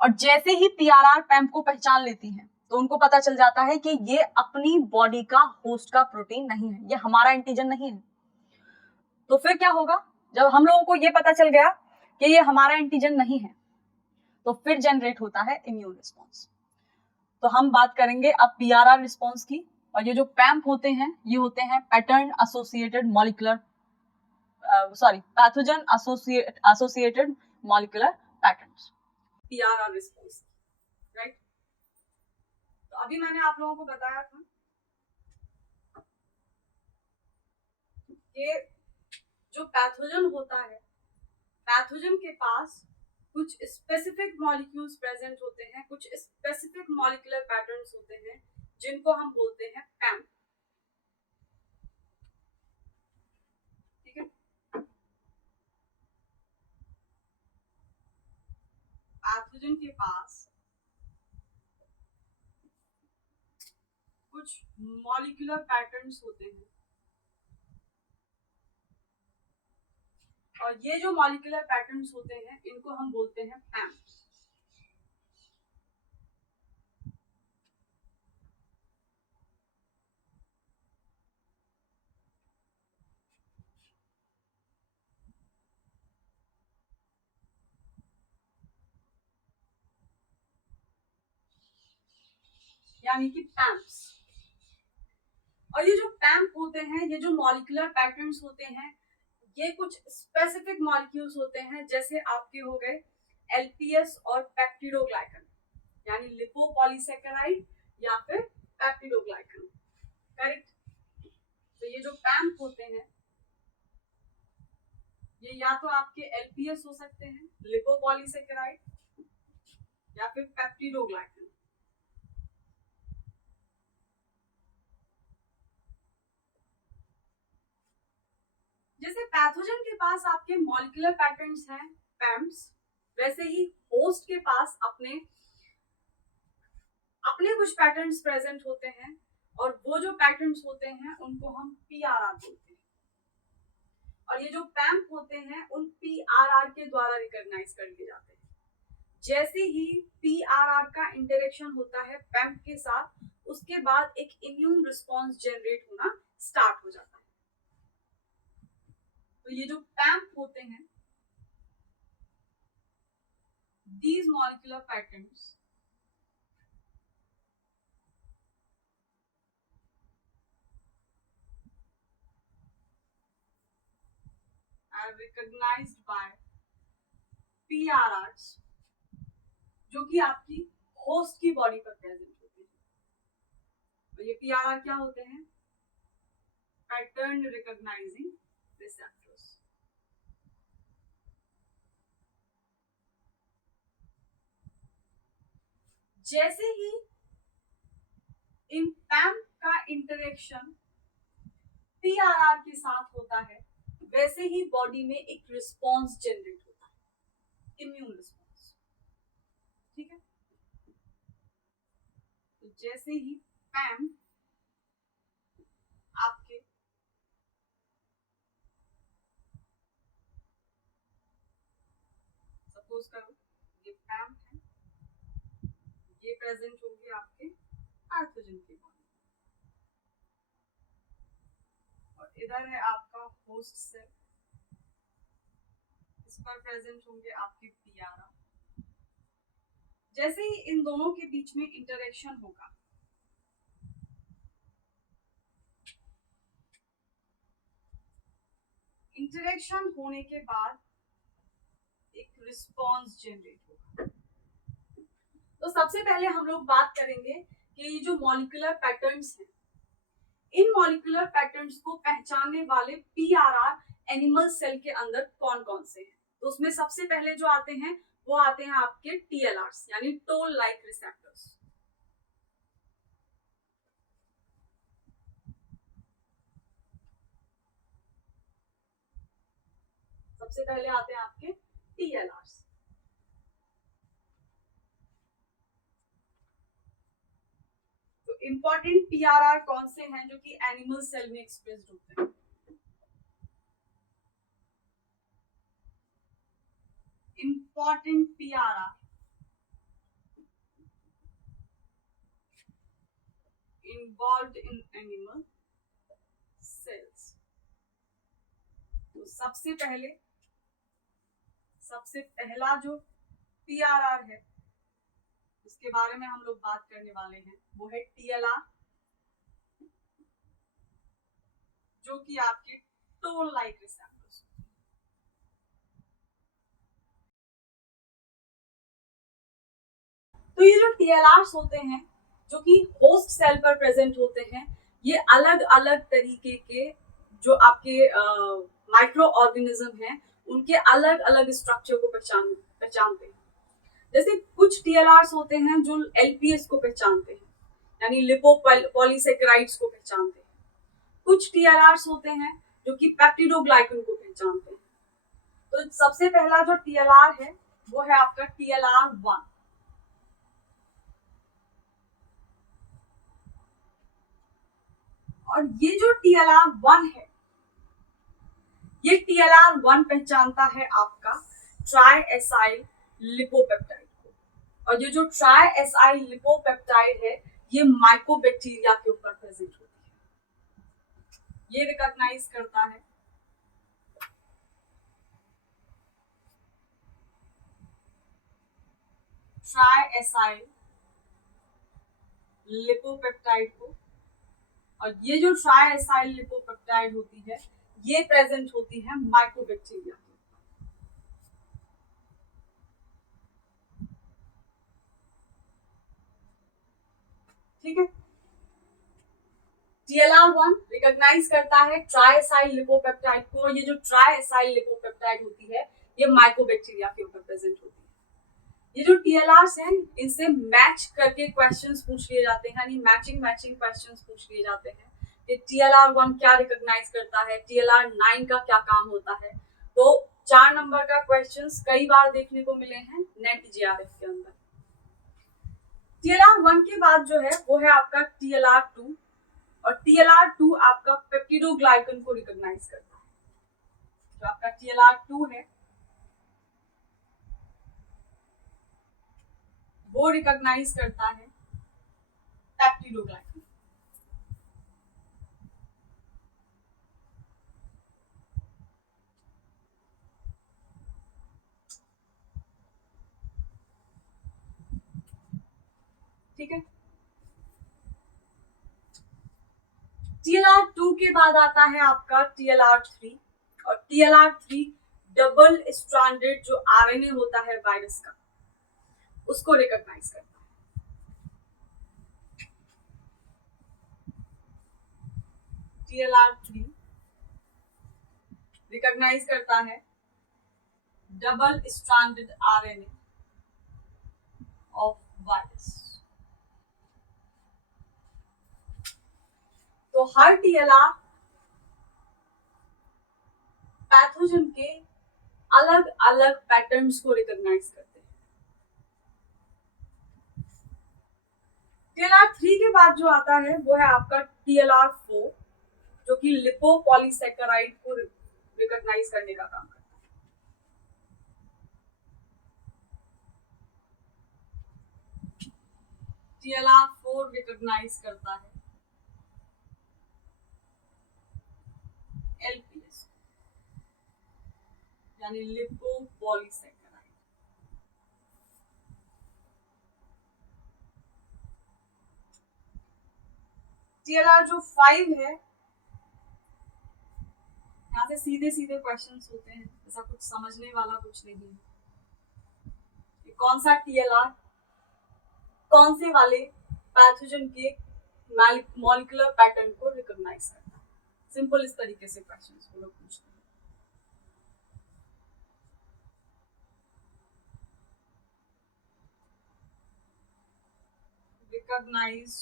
और जैसे ही PRR पैम्प को पहचान लेती हैं तो उनको पता चल जाता है कि ये अपनी बॉडी का होस्ट का प्रोटीन नहीं है, ये हमारा एंटीजन नहीं है। तो फिर क्या होगा, जब हम लोगों को ये पता चल गया कि ये हमारा एंटीजन नहीं है, तो फिर जनरेट होता है इम्यून रिस्पॉन्स। तो हम बात करेंगे अब PRR रिस्पॉन्स की, और ये जो पैम्प होते हैं ये होते हैं pattern associated molecular pathogen associated molecular patterns, PRR response, right. तो अभी मैंने आप लोगों को बताया था कि जो पैथोजन होता है, पैथोजन के पास कुछ स्पेसिफिक मॉलिक्यूल्स प्रेजेंट होते हैं, कुछ स्पेसिफिक मॉलिक्यूलर पैटर्न्स होते हैं जिनको हम बोलते हैं पैम्प, ठीक है। पैथोजन के पास कुछ मॉलिक्यूलर पैटर्न्स होते हैं, और ये जो मॉलिक्यूलर पैटर्न्स होते हैं इनको हम बोलते हैं पैम्प। यानी कि पैम्प्स। और ये जो पैम्प होते हैं, ये जो मॉलिक्यूलर पैटर्न्स होते हैं, ये कुछ स्पेसिफिक मॉलिक्यूल्स होते हैं, जैसे आपके हो गए LPS और पेप्टिडोग्लाइकन, यानी लिपोपॉलीसेकेराइड या फिर पेप्टिडोग्लाइकन, करेक्ट। तो ये जो पैम्प होते हैं ये या तो आपके LPS हो सकते हैं, लिपोपॉलीसेकेराइड, या फिर पेप्टिडोग्लाइकन। जैसे पैथोजन के पास आपके मॉलिक्यूलर पैटर्न्स हैं पैम्प्स, वैसे ही होस्ट के पास अपने कुछ पैटर्न्स प्रेजेंट होते हैं, और वो जो पैटर्न्स होते हैं उनको हम PRR बोलते हैं, और ये जो पैम्प होते हैं उन PRR के द्वारा रिकॉग्नाइज कर लिए जाते हैं। जैसे ही PRR का इंटरेक्शन होता है पैम्प के साथ, उसके बाद एक इम्यून रिस्पॉन्स जनरेट होना स्टार्ट हो जाता है। तो ये जो पैम्प होते हैं, these molecular patterns are recognized by PRRs, जो कि आपकी होस्ट की बॉडी पर प्रेजेंट होते हैं। तो ये PRR क्या होते हैं, पैटर्न रिकॉग्नाइजिंग रिसेप्टर्स। जैसे ही इन पैम्प का इंटरेक्शन PRR के साथ होता है, वैसे ही बॉडी में एक रिस्पॉन्स जनरेट होता है, इम्यून रिस्पॉन्स, ठीक है। तो जैसे ही पैम्प आपके सपोज करो ये पैम्प है, ये प्रेजेंट होंगे आपके पैथोजन के बॉडी, और इधर है आपका होस्ट सेल, इस पर प्रेजेंट होंगे आपके PRR। जैसे ही इन दोनों के बीच में इंटरेक्शन होगा, इंटरेक्शन होने के बाद एक रिस्पॉन्स जनरेट होगा। तो सबसे पहले हम लोग बात करेंगे कि ये जो मॉलिक्यूलर पैटर्न्स हैं इन मॉलिक्यूलर पैटर्न्स को पहचानने वाले पीआरआर एनिमल सेल के अंदर कौन कौन से हैं? तो उसमें सबसे पहले जो आते हैं वो आते हैं आपके टीएलआरस यानी टोल लाइक रिसेप्टर्स। सबसे पहले आते हैं आपके टीएलआरस। तो इंपॉर्टेंट पीआरआर कौन से हैं जो कि एनिमल सेल में एक्सप्रेस्ड होते हैं? Important PRR involved in animal cells। तो सबसे पहला जो पीआरआर है इसके बारे में हम लोग बात करने वाले हैं वो है टीएलआर, जो कि आपके टोल लाइक रिसेप्टर्स। तो ये जो टीएलआरस होते हैं जो कि होस्ट सेल पर प्रेजेंट होते हैं, ये अलग अलग तरीके के जो आपके माइक्रो ऑर्गेनिज्म हैं उनके अलग अलग स्ट्रक्चर को पहचानते हैं। जैसे कुछ टीएलआरस होते हैं जो एलपीएस को पहचानते हैं यानी लिपोपॉलीसेकेराइड्स को पहचानते हैं। कुछ टीएलआरस होते हैं जो कि पेप्टिडोग्लाइकन को पहचानते हैं। तो सबसे पहला जो टीएलआर है वो है आपका टीएलआर1। और ये जो टीएलआर1 है, ये टीएलआर1 पहचानता है आपका ट्राइएसाइल लिपोपेप्टाइड को। और ये जो ट्राइएसाइल लिपोपेप्टाइड है ये माइकोबैक्टीरिया के ऊपर प्रेजेंट होती है। ये रिकॉग्नाइज करता है ट्राइएसाइल लिपोपेप्टाइड को। और ये जो ट्राइएसाइल लिपोपेप्टाइड होती है ये प्रेजेंट होती है माइकोबैक्टीरिया के। ठीक है, टीएलआर1 रिकॉग्नाइज करता है ट्राइएसाइल लिपोपेप्टाइड को। और ये जो ट्राइएसाइल लिपोपेप्टाइड होती है ये माइकोबैक्टीरिया के ऊपर प्रेजेंट होती है। ये जो टीएलआरस हैं इनसे मैच करके क्वेश्चंस पूछ लिए जाते हैं, यानी मैचिंग क्वेश्चंस पूछ लिए जाते हैं कि टीएलआर1 क्या रिकॉग्नाइज करता है, टीएलआर9 का क्या काम होता है। तो 4 नंबर का क्वेश्चंस कई बार देखने को मिले हैं नेट जेआरएफ के अंदर। टीएलआर1 के बाद जो है वो है आपका टीएलआर2। और टीएलआर2 आपका पेप्टिडोग्लाइकन को रिकॉग्नाइज करता है। जो आपका टीएलआर2 है वो रिकॉग्नाइज करता है पेप्टिडोग्लाइकन। ठीक है, टीएलआर2 के बाद आता है आपका टीएलआर3। और टीएलआर3 डबल स्ट्रैंडेड जो आरएनए होता है वायरस का उसको रिकॉग्नाइज करता है। टीएलआर3 रिकॉग्नाइज करता है double stranded RNA of virus. तो हर टीएलआर पैथोजन के अलग अलग पैटर्न्स को रिकॉग्नाइज करते हैं। टीएलआर3 के बाद जो आता है वो है आपका टीएलआर4, जो कि लिपोपॉलीसेकेराइड को रिकॉग्नाइज करने का काम करता है। टीएलआर4 रिकॉग्नाइज करता है एलपीएस यानी लिपोपॉलीसेकेराइड। टीएलआर जो 5 है, यहाँ से सीधे सीधे क्वेश्चंस होते हैं, ऐसा कुछ समझने वाला कुछ नहीं है। कौन सा टीएलआर कौन से वाले पैथोजन के मॉलिक्यूलर पैटर्न को रिकॉग्नाइज करता है। सिंपल इस तरीके से क्वेश्चंस को लोग पूछते हैं। Recognize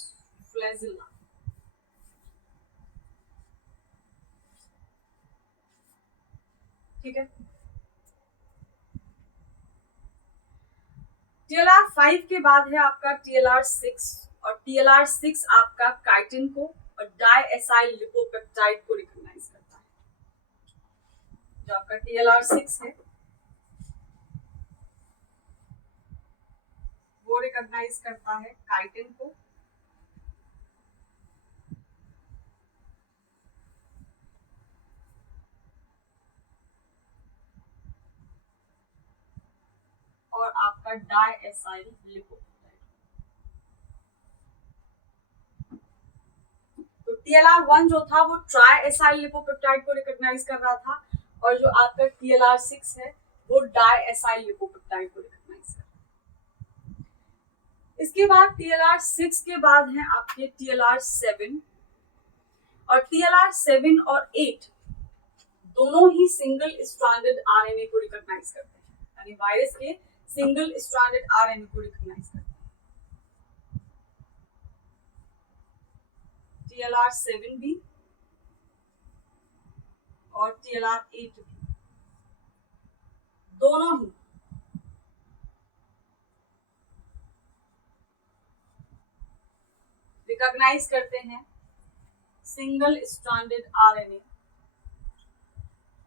flagella. ठीक है। TLR 5 के बाद है आपका TLR 6 और TLR 6 आपका काइटिन को और डाइएसाइल लिपोपेप्टाइड को रिकॉग्नाइज करता है। जो आपका TLR 6 है वो रिकॉग्नाइज करता है काइटिन को और आपका डाइएसाइल लिपोपेप्टाइड। तो TLR 1 जो था वो ट्राइएसाइल लिपोपेप्टाइड को रिकॉग्नाइज कर रहा था और जो आपका TLR 6 है वो डाइएसाइल लिपोपेप्टाइड को रिकॉग्नाइज कर रहा है। इसके बाद TLR 6 के बाद है आपके TLR 7 और TLR 7 और 8 दोनों ही सिंगल स्ट्रैंडेड आरएनए को रिकॉग्नाइज करते हैं, यानी वायरस के सिंगल स्ट्रैंडेड आरएनए को रिकॉग्नाइज करते हैं। TLR 7 भी और TLR 8 भी दोनों ही रिकॉग्नाइज करते हैं single stranded RNA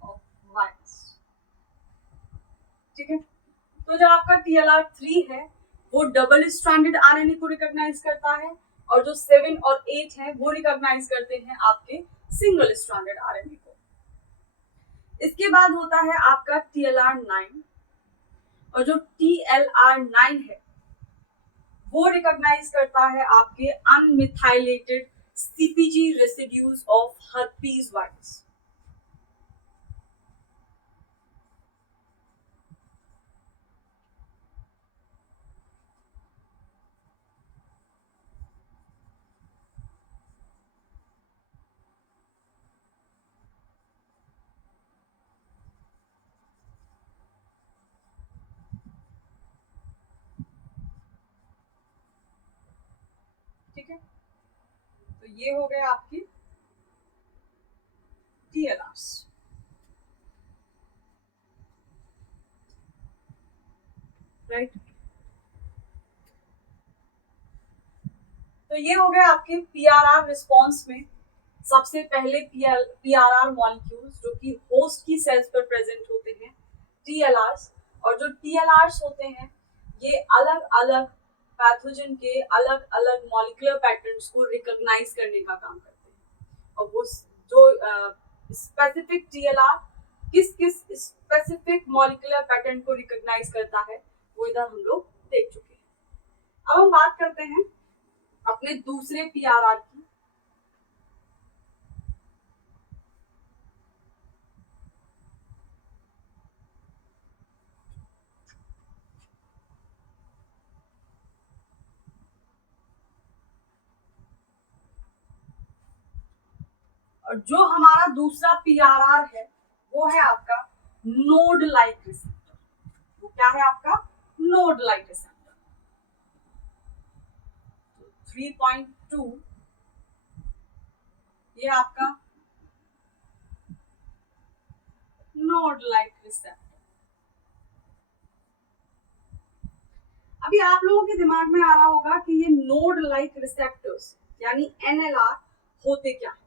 of virus. ठीक है। तो जो आपका TLR 3 है वो डबल स्ट्रैंडेड आरएनए को रिकॉग्नाइज करता है और जो 7 और 8 है वो रिकॉग्नाइज करते हैं आपके सिंगल स्ट्रैंडेड आरएनए को। इसके बाद होता है आपका TLR 9 और जो TLR 9 है वो रिकॉग्नाइज करता है आपके अनमिथाइलेटेड CpG residues of herpes virus. ठीक है। तो ये हो गए आपकी TLRs। राइट। तो ये हो गए आपके PRR रिस्पॉन्स में सबसे पहले PRR मॉलिक्यूल्स जो कि होस्ट की सेल्स पर प्रेजेंट होते हैं, TLRs। और जो TLRs होते हैं ये अलग अलग पैथोजन के अलग अलग मॉलिक्यूलर पैटर्न्स को रिकॉग्नाइज करने का काम करते हैं। और वो जो स्पेसिफिक TLR किस किस स्पेसिफिक मॉलिक्यूलर पैटर्न को रिकॉग्नाइज करता है वो इधर हम लोग देख चुके हैं। अब हम बात करते हैं अपने दूसरे PRR की। और जो हमारा दूसरा PRR है वो है आपका नोड लाइक रिसेप्टर। वो क्या है आपका? Node like receptor. 3.2 ये आपका नोड लाइक रिसेप्टर। अभी आप लोगों के दिमाग में आ रहा होगा कि ये नोड लाइक रिसेप्टर्स यानी NLR होते क्या है?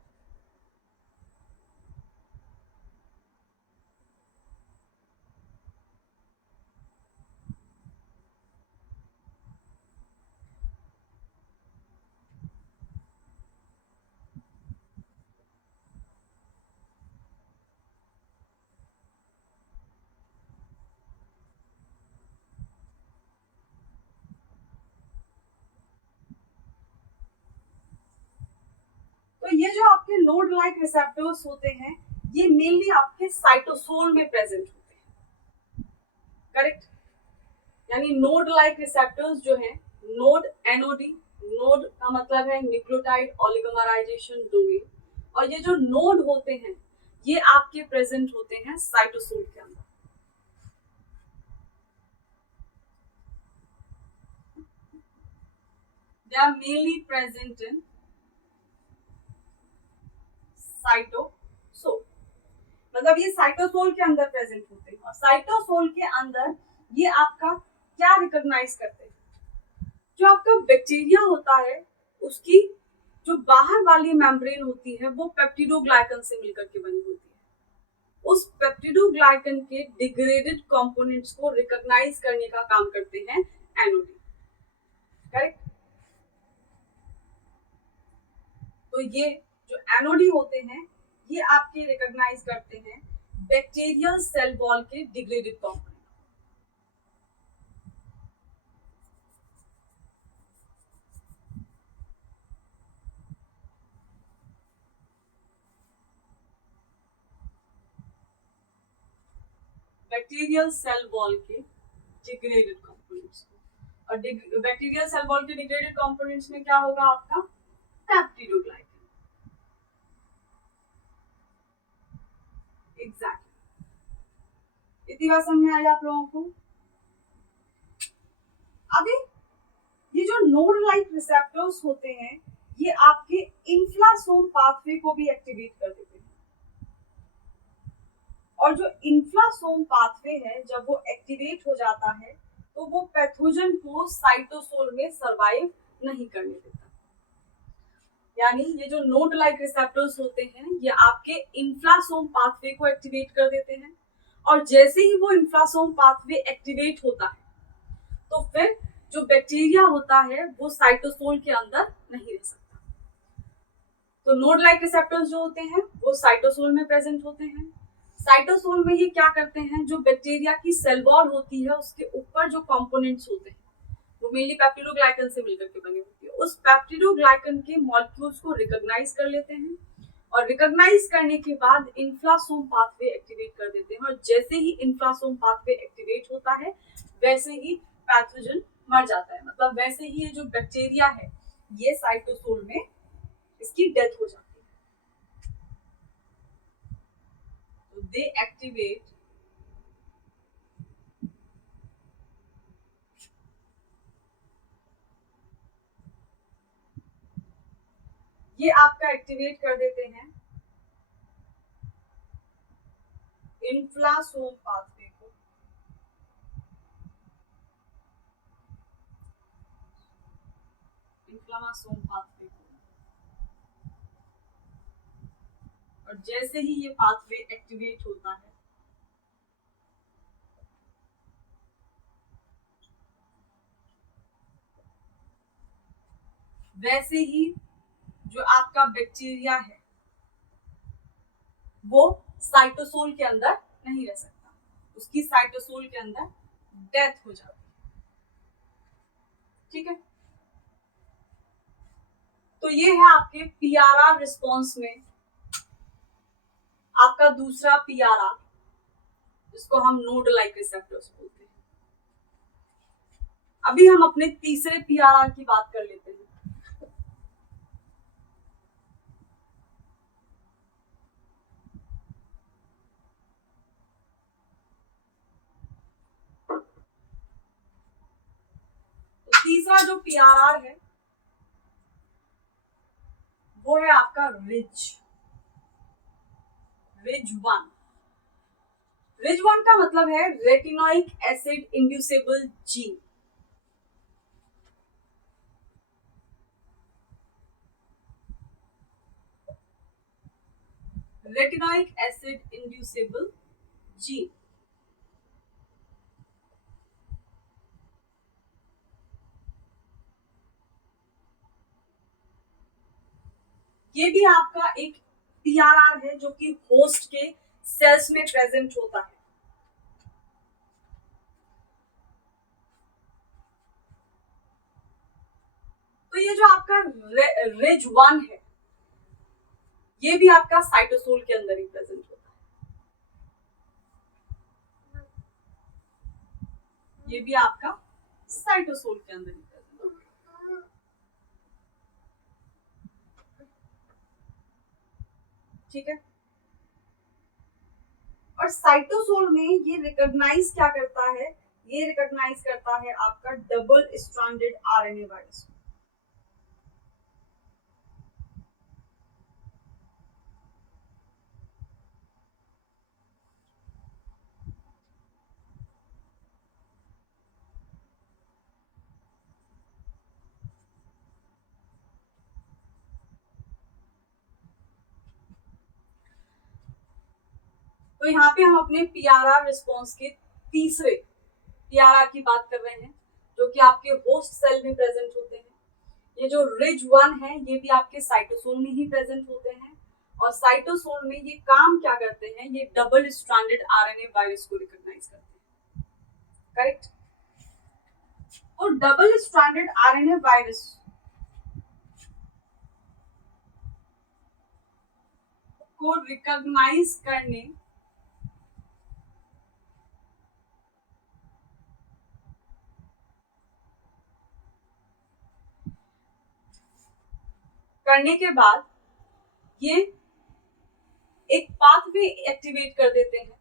तो ये जो आपके नोड लाइक रिसेप्टर्स होते हैं ये मेनली आपके साइटोसोल में प्रेजेंट होते हैं। करेक्ट। यानी नोड लाइक रिसेप्टर्स जो हैं नोड NOD नोड का मतलब है न्यूक्लियोटाइड ओलिगोमराइजेशन डोमेन, और ये जो नोड होते हैं ये आपके प्रेजेंट होते हैं साइटोसोल के अंदर। They are mainly present in cytosol, मतलब ये साइटोसोल के अंदर प्रेजेंट होते हैं। और साइटोसोल के अंदर ये आपका क्या रिकॉग्नाइज करते हैं, जो आपका बैक्टीरिया होता है उसकी जो बाहर वाली मेम्ब्रेन होती है वो पेप्टिडोग्लाइकन से मिलकर के बनी होती है। उस पेप्टिडोग्लाइकन के डिग्रेडेड कंपोनेंट्स को रिकॉग्नाइज करने का काम करते हैं एनोडी, करेक्ट। तो ये जो एनोडी होते हैं ये आपके रिकॉग्नाइज करते हैं बैक्टीरियल सेल वॉल के degraded component. Bacterial cell wall के डिग्रेडेड कंपोनेंट्स, और बैक्टीरियल सेल वॉल के डिग्रेडेड कंपोनेंट्स में क्या होगा आपका पेप्टिडोग्लाइकन। एग्जैक्टली, इतनी बात समझ में आई आप लोगों को। अभी ये जो नोड लाइक रिसेप्टर्स होते हैं ये आपके इंफ्लासोम पाथवे को भी एक्टिवेट कर देते हैं, और जो इंफ्लासोम पाथवे है जब वो एक्टिवेट हो जाता है तो वो पैथोजन को साइटोसोल में सरवाइव नहीं करने देता। यानी ये जो नोड लाइक रिसेप्टर्स होते हैं ये आपके इंफ्लासोम पाथवे को एक्टिवेट कर देते हैं, और जैसे ही वो इंफ्लासोम पाथवे एक्टिवेट होता है तो फिर जो बैक्टीरिया होता है वो साइटोसोल के अंदर नहीं रह सकता। तो नोड लाइक रिसेप्टर्स जो होते हैं वो साइटोसोल में प्रेजेंट होते हैं। साइटोसोल में ये क्या करते हैं, जो बैक्टीरिया की सेल वॉल होती है उसके ऊपर जो कंपोनेंट्स होते हैं वो मेनली पेप्टिडोग्लाइकन से मिलकर के बनी होती है, उस पेप्टिडोग्लाइकन के मॉलिक्यूल्स को रिकॉग्नाइज कर लेते हैं, और रिकॉग्नाइज करने के बाद इंफ्लासोम पाथवे एक्टिवेट कर देते हैं, और जैसे ही इंफ्लासोम पाथवे एक्टिवेट होता है वैसे ही पैथोजन मर जाता है, मतलब वैसे ही ये जो बैक्टीरिया है ये साइटोसोल में इसकी डेथ हो जाती है। तो दे एक्टिवेट ये आपका एक्टिवेट कर देते हैं इंफ्लासोम पाथवे को, इंफ्लामासोम पाथवे को, और जैसे ही ये पाथवे एक्टिवेट होता है वैसे ही जो आपका बैक्टीरिया है वो साइटोसोल के अंदर नहीं रह सकता, उसकी साइटोसोल के अंदर डेथ हो जाती है। ठीक है, तो ये है आपके पीआरआर रिस्पॉन्स में आपका दूसरा पीआरआर, जिसको हम नोड लाइक रिसेप्टर्स बोलते हैं। अभी हम अपने तीसरे पीआरआर की बात कर लेते हैं। तो तीसरा जो पीआरआर है वो है आपका रिज 1। रिज 1 का मतलब है retinoic acid inducible gene. Retinoic acid inducible gene, ये भी आपका एक पीआरआर है जो कि होस्ट के सेल्स में प्रेजेंट होता है। तो ये जो आपका रिज 1 है ये भी आपका साइटोसोल के अंदर ही प्रेजेंट होता है, ये भी आपका साइटोसोल के अंदर ही प्रेजेंट होता है। ठीक है। और साइटोसोल में ये रिकॉग्नाइज क्या करता है, ये रिकॉग्नाइज करता है आपका डबल स्ट्रैंडेड आरएनए वायरस। तो यहाँ पे हम अपने पीआरआर रिस्पॉन्स के तीसरे पीआरआर की बात कर रहे हैं, जो कि आपके होस्ट सेल में प्रेजेंट होते हैं। ये जो रिज1 है ये भी आपके साइटोसोल में ही प्रेजेंट होते हैं, और साइटोसोल में ये काम क्या करते हैं, ये डबल स्ट्रैंडेड आरएनए वायरस को रिकॉग्नाइज करते हैं। करेक्ट। तो डबल स्ट्रैंडेड आरएनए वायरस को रिकॉग्नाइज करने के बाद ये एक पाथवे एक्टिवेट कर देते हैं,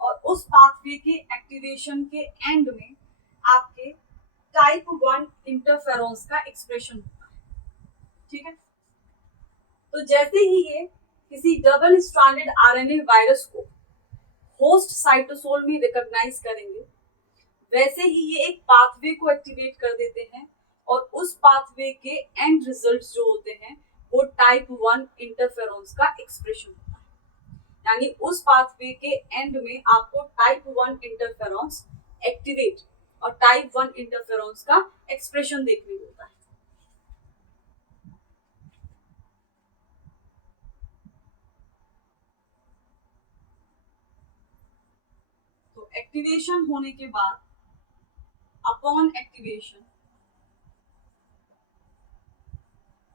और उस पाथवे के एक्टिवेशन के एंड में आपके टाइप 1 इंटरफेरॉन्स का एक्सप्रेशन होता है। ठीक है। तो जैसे ही ये किसी डबल स्ट्रैंडेड आरएनए वायरस को होस्ट साइटोसोल में रिकॉग्नाइज करेंगे, वैसे ही ये एक पाथवे को एक्टिवेट कर देते हैं, और उस पाथवे के एंड रिजल्ट्स जो होते हैं वो टाइप 1 इंटरफेरॉन्स का एक्सप्रेशन होता है। यानी उस पाथवे के एंड में आपको टाइप 1 इंटरफेरॉन्स एक्टिवेट और टाइप 1 इंटरफेरॉन्स का एक्सप्रेशन देखने मिलता है। तो एक्टिवेशन होने के बाद, upon activation,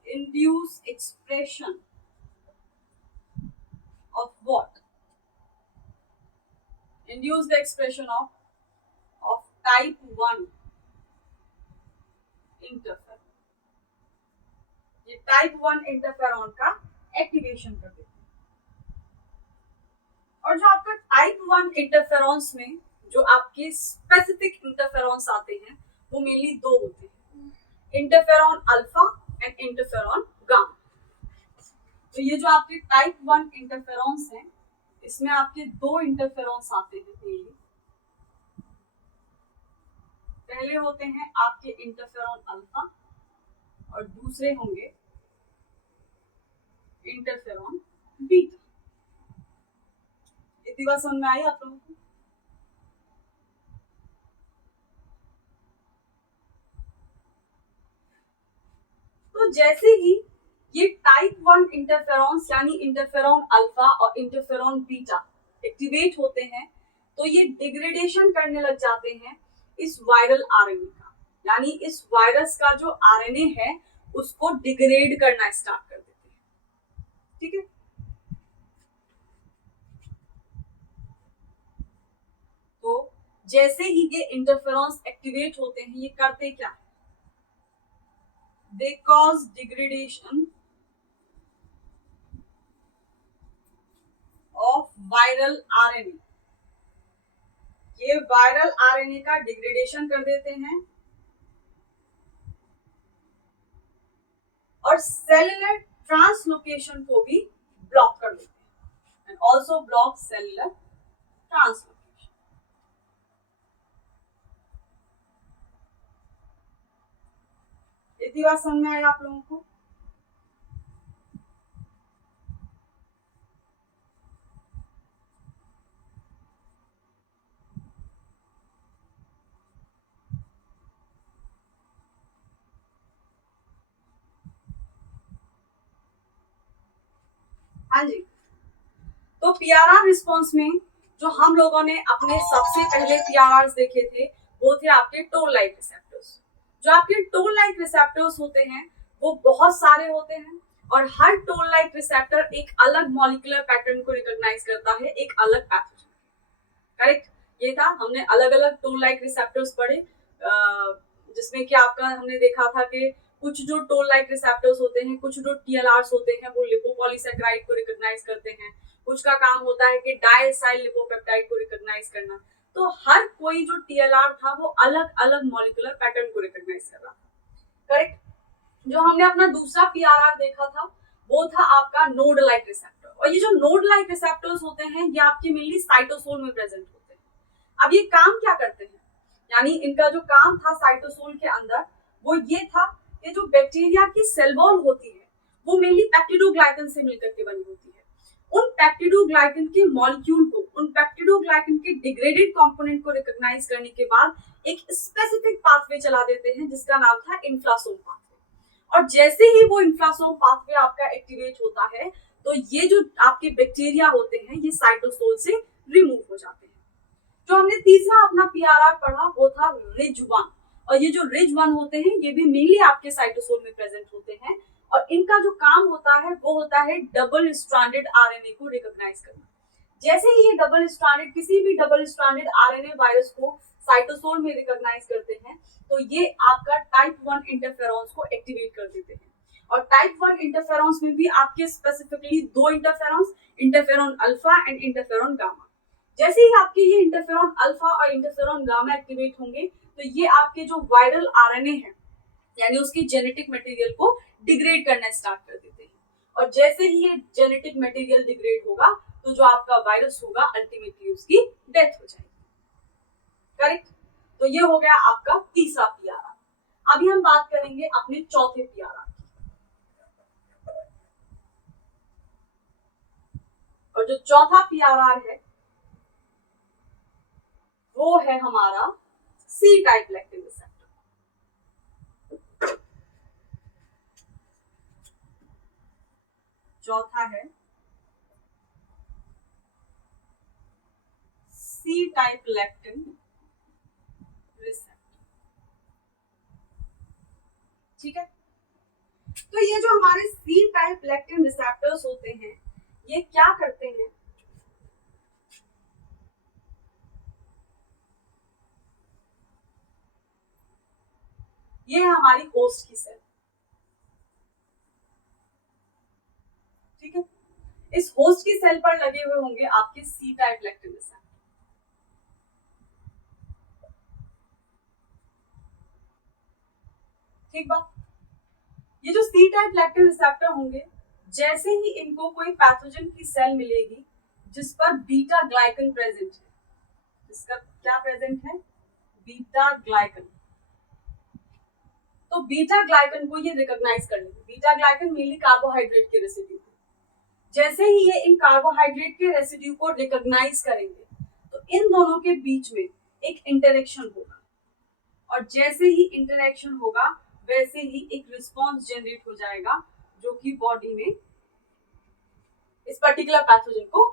induce expression of what? Induce the expression of type 1 interferon. ये टाइप 1 इंटरफेरॉन का एक्टिवेशन कर देते हैं। और जो आपका टाइप 1 इंटरफेरॉन्स में जो आपके स्पेसिफिक इंटरफेरॉन्स आते हैं वो मेनली दो होते हैं, interferon alpha and interferon gamma. तो ये जो आपके टाइप 1 इंटरफेरॉन्स हैं, इसमें आपके दो इंटरफेरॉन्स आते हैं मेनली। पहले होते हैं आपके इंटरफेरॉन अल्फा और दूसरे होंगे इंटरफेरॉन बीटा। इतनी बात समझ में आई आप लोगों को? तो जैसे ही ये टाइप 1 इंटरफेरॉन्स यानी इंटरफेरॉन अल्फा और इंटरफेरॉन बीटा एक्टिवेट होते हैं, तो ये डिग्रेडेशन करने लग जाते हैं इस वायरल आरएनए का, यानी इस वायरस का जो आरएनए है उसको डिग्रेड करना स्टार्ट कर देते हैं। ठीक है। तो जैसे ही ये इंटरफेरॉन्स एक्टिवेट होते हैं, ये करते क्या है? They cause degradation of viral RNA. ये वायरल आरएनए का डिग्रेडेशन कर देते हैं और सेलुलर ट्रांसलोकेशन को भी ब्लॉक कर देते हैं, and also block cellular translocation. इतनी बात समझ में आया आप लोगों को? हाँ जी। तो पीआरआर रिस्पॉन्स में जो हम लोगों ने अपने सबसे पहले पीआरआर देखे थे वो थे आपके टोल लाइक रिसेप्टर्स। जो आपके टोल लाइक रिसेप्टर्स होते हैं वो बहुत सारे होते हैं, और हर टोल लाइक रिसेप्टर एक अलग मॉलिक्यूलर पैटर्न को रिकॉग्नाइज करता है, एक अलग पैथोजन। करेक्ट। ये था, हमने अलग अलग टोल लाइक रिसेप्टर्स पढ़े, जिसमें कि आपका हमने देखा था कि कुछ जो टोल लाइक रिसेप्टर्स होते हैं, कुछ जो टीएलआरस होते हैं वो लिपोपॉलीसैकेराइड को रिकॉग्नाइज करते हैं, कुछ का काम होता है कि डायसाइल लिपोपेप्टाइड को रिकॉग्नाइज करना। तो हर कोई जो टीएलआर था वो अलग अलग मॉलिक्यूलर पैटर्न को रिकॉग्नाइज कर रहा था। करेक्ट। जो हमने अपना दूसरा पीआरआर देखा था वो था आपका नोड लाइक रिसेप्टर, और ये जो नोड लाइक रिसेप्टर्स होते हैं ये आपके मेनली साइटोसोल में प्रेजेंट होते हैं। अब ये काम क्या करते हैं, यानी इनका जो काम था साइटोसोल के अंदर वो ये था कि जो बैक्टीरिया की सेल वॉल होती है वो मेनली पेप्टिडोग्लाइकन से मिलकर के बनी होती है। उन पेप्टिडोग्लाइकन के मॉलिक्यूल को, उन पेप्टिडोग्लाइकन के डिग्रेडेड कंपोनेंट को रिकॉग्नाइज करने के बाद एक स्पेसिफिक पाथवे चला देते हैं जिसका नाम था इन्फ्लासोम पाथवे। और जैसे ही वो इन्फ्लासोम पाथवे आपका एक्टिवेट होता है तो ये जो आपके बैक्टीरिया होते हैं ये साइटोसोल से रिमूव हो जाते हैं। जो हमने तीसरा अपना पीआरआर पढ़ा वो था रिज1, और ये जो रिज1 होते हैं ये भी मेनली आपके साइटोसोल में प्रेजेंट होते हैं, और इनका जो काम होता है वो होता है डबल स्ट्रैंडेड आरएनए को रिकॉग्नाइज करना। जैसे ही ये डबल स्ट्रैंडेड, किसी भी डबल स्ट्रैंडेड आरएनए वायरस को साइटोसोल में रिकॉग्नाइज करते हैं तो ये आपका टाइप 1 इंटरफेरॉन्स को एक्टिवेट कर देते हैं। और टाइप 1 इंटरफेरॉन्स में भी आपके स्पेसिफिकली दो interferons, interferon alpha and interferon gamma. जैसे ही आपके ये इंटरफेरॉन अल्फा और इंटरफेरॉन गामा एक्टिवेट होंगे तो ये आपके जो वायरल आरएनए है यानी उसकी जेनेटिक मटेरियल को डिग्रेड करना स्टार्ट कर देते हैं। और जैसे ही ये जेनेटिक मटेरियल डिग्रेड होगा तो जो आपका वायरस होगा अल्टीमेटली उसकी डेथ हो जाएगी। करेक्ट। तो ये हो गया आपका तीसरा पीआरआर। अभी हम बात करेंगे अपने चौथे पीआरआर की। और जो चौथा पीआरआर है वो है हमारा सी टाइप लैक्टिन रिसेप्टर। चौथा है सी टाइप लैक्टिन रिसेप्टर। ठीक है। तो ये जो हमारे सी टाइप लैक्टिन रिसेप्टर्स होते हैं ये क्या करते हैं, ये है हमारी होस्ट की सेल। ठीक है। इस होस्ट की सेल पर लगे हुए होंगे आपके सी टाइप लैक्टिन रिसेप्टर। ठीक बात। ये जो सी टाइप लैक्टिन रिसेप्टर होंगे जैसे ही इनको कोई पैथोजन की सेल मिलेगी जिस पर बीटा ग्लाइकन प्रेजेंट है, जिसका क्या प्रेजेंट है, बीटा ग्लाइकन, तो बीटा ग्लाइकन को ये रिकॉग्नाइज कर लेंगे। बीटा ग्लाइकन मेनली कार्बोहाइड्रेट के रेसिड्यू है। जैसे ही ये इन कार्बोहाइड्रेट के रेसिड्यू को रिकॉग्नाइज करेंगे तो इन दोनों के बीच में एक इंटरेक्शन होगा, और जैसे ही इंटरेक्शन होगा वैसे ही एक रिस्पॉन्स जनरेट हो जाएगा जो कि बॉडी में इस पर्टिकुलर पैथोजन को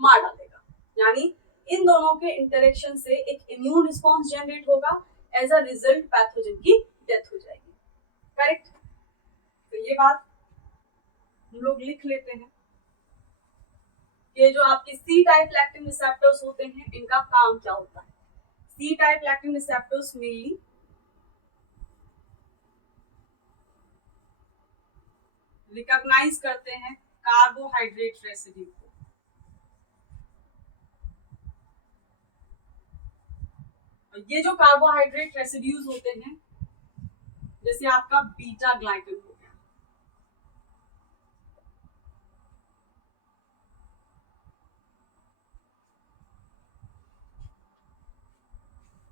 मार डालेगा। यानी इन दोनों के इंटरेक्शन से एक इम्यून रिस्पॉन्स जनरेट होगा, एज अ रिजल्ट पैथोजन की डेथ हो जाएगी। करेक्ट। तो ये बात हम लोग लिख लेते हैं। ये जो आपके सी टाइप लैक्टिन रिसेप्टर्स होते हैं इनका काम क्या होता है। C type lectin receptors mainly recognize करते हैं कार्बोहाइड्रेट रेसिड्यू को। और ये जो कार्बोहाइड्रेट रेसिड्यूज होते हैं जैसे आपका बीटा ग्लाइकन हो गया,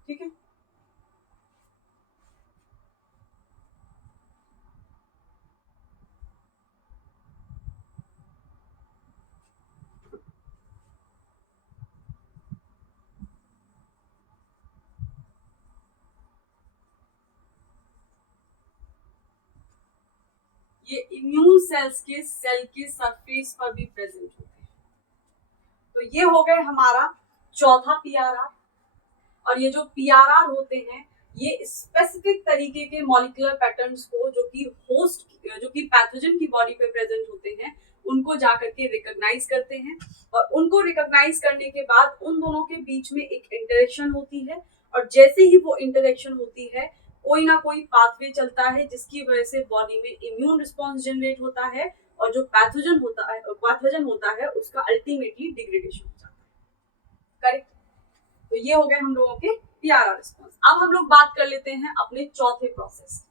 ठीक है। ये इम्यून सेल्स के सेल के सरफेस पर भी प्रेजेंट होते हैं। तो ये हो गए हमारा चौथा पीआरआर। और ये जो पीआरआर होते हैं ये स्पेसिफिक तरीके के मॉलिक्यूलर पैटर्न्स को जो कि होस्ट, जो कि पैथोजन की बॉडी पे प्रेजेंट होते हैं उनको जाकर के रिकॉग्नाइज करते हैं। और उनको रिकॉग्नाइज करने के बाद उन दोनों के बीच में एक इंटरेक्शन होती है, और जैसे ही वो इंटरेक्शन होती है कोई ना कोई पाथवे चलता है जिसकी वजह से बॉडी में इम्यून रिस्पॉन्स जनरेट होता है और जो पैथोजन होता है उसका अल्टीमेटली डिग्रेडेशन हो जाता है। करेक्ट। तो ये हो गए हम लोगों के PRR रिस्पॉन्स। अब हम लोग बात कर लेते हैं अपने चौथे प्रोसेस,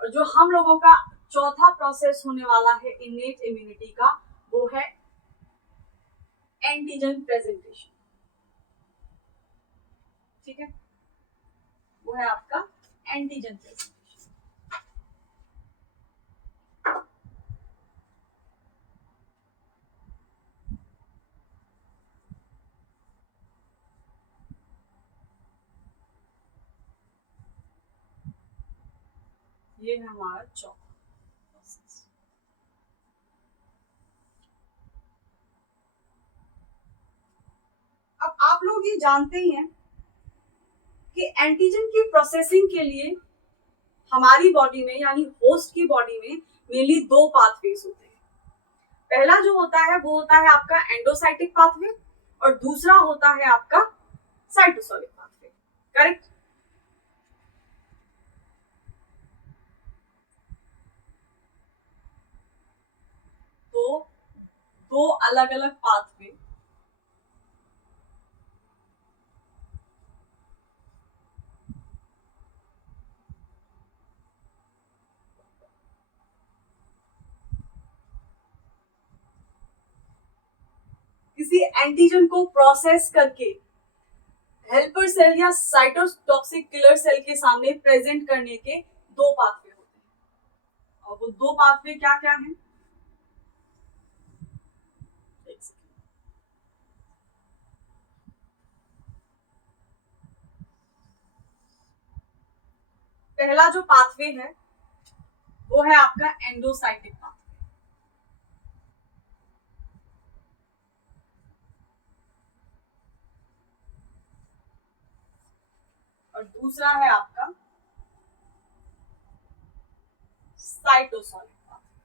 और जो हम लोगों का चौथा प्रोसेस होने वाला है इनेट इम्यूनिटी का, वो है एंटीजन प्रेजेंटेशन। ठीक है, वो है आपका एंटीजन प्रेजेंटेशन। ये है हमारा चौथा प्रोसेस। अब आप लोग ये जानते ही हैं कि एंटीजन की प्रोसेसिंग के लिए हमारी बॉडी में यानी होस्ट की बॉडी में मेनली दो पाथवेज होते हैं। पहला जो होता है वो होता है आपका एंडोसाइटिक पाथवे और दूसरा होता है आपका साइटोसोलिक पाथवे। करेक्ट। तो दो अलग अलग पाथवे किसी एंटीजन को प्रोसेस करके हेल्पर सेल या साइटोटॉक्सिक किलर सेल के सामने प्रेजेंट करने के दो पाथवे होते हैं। और वो दो पाथवे क्या क्या हैं? पहला जो पाथवे है वो है आपका एंडोसाइटिक पाथवे, और दूसरा है आपका साइटोसोलिक पाथवे।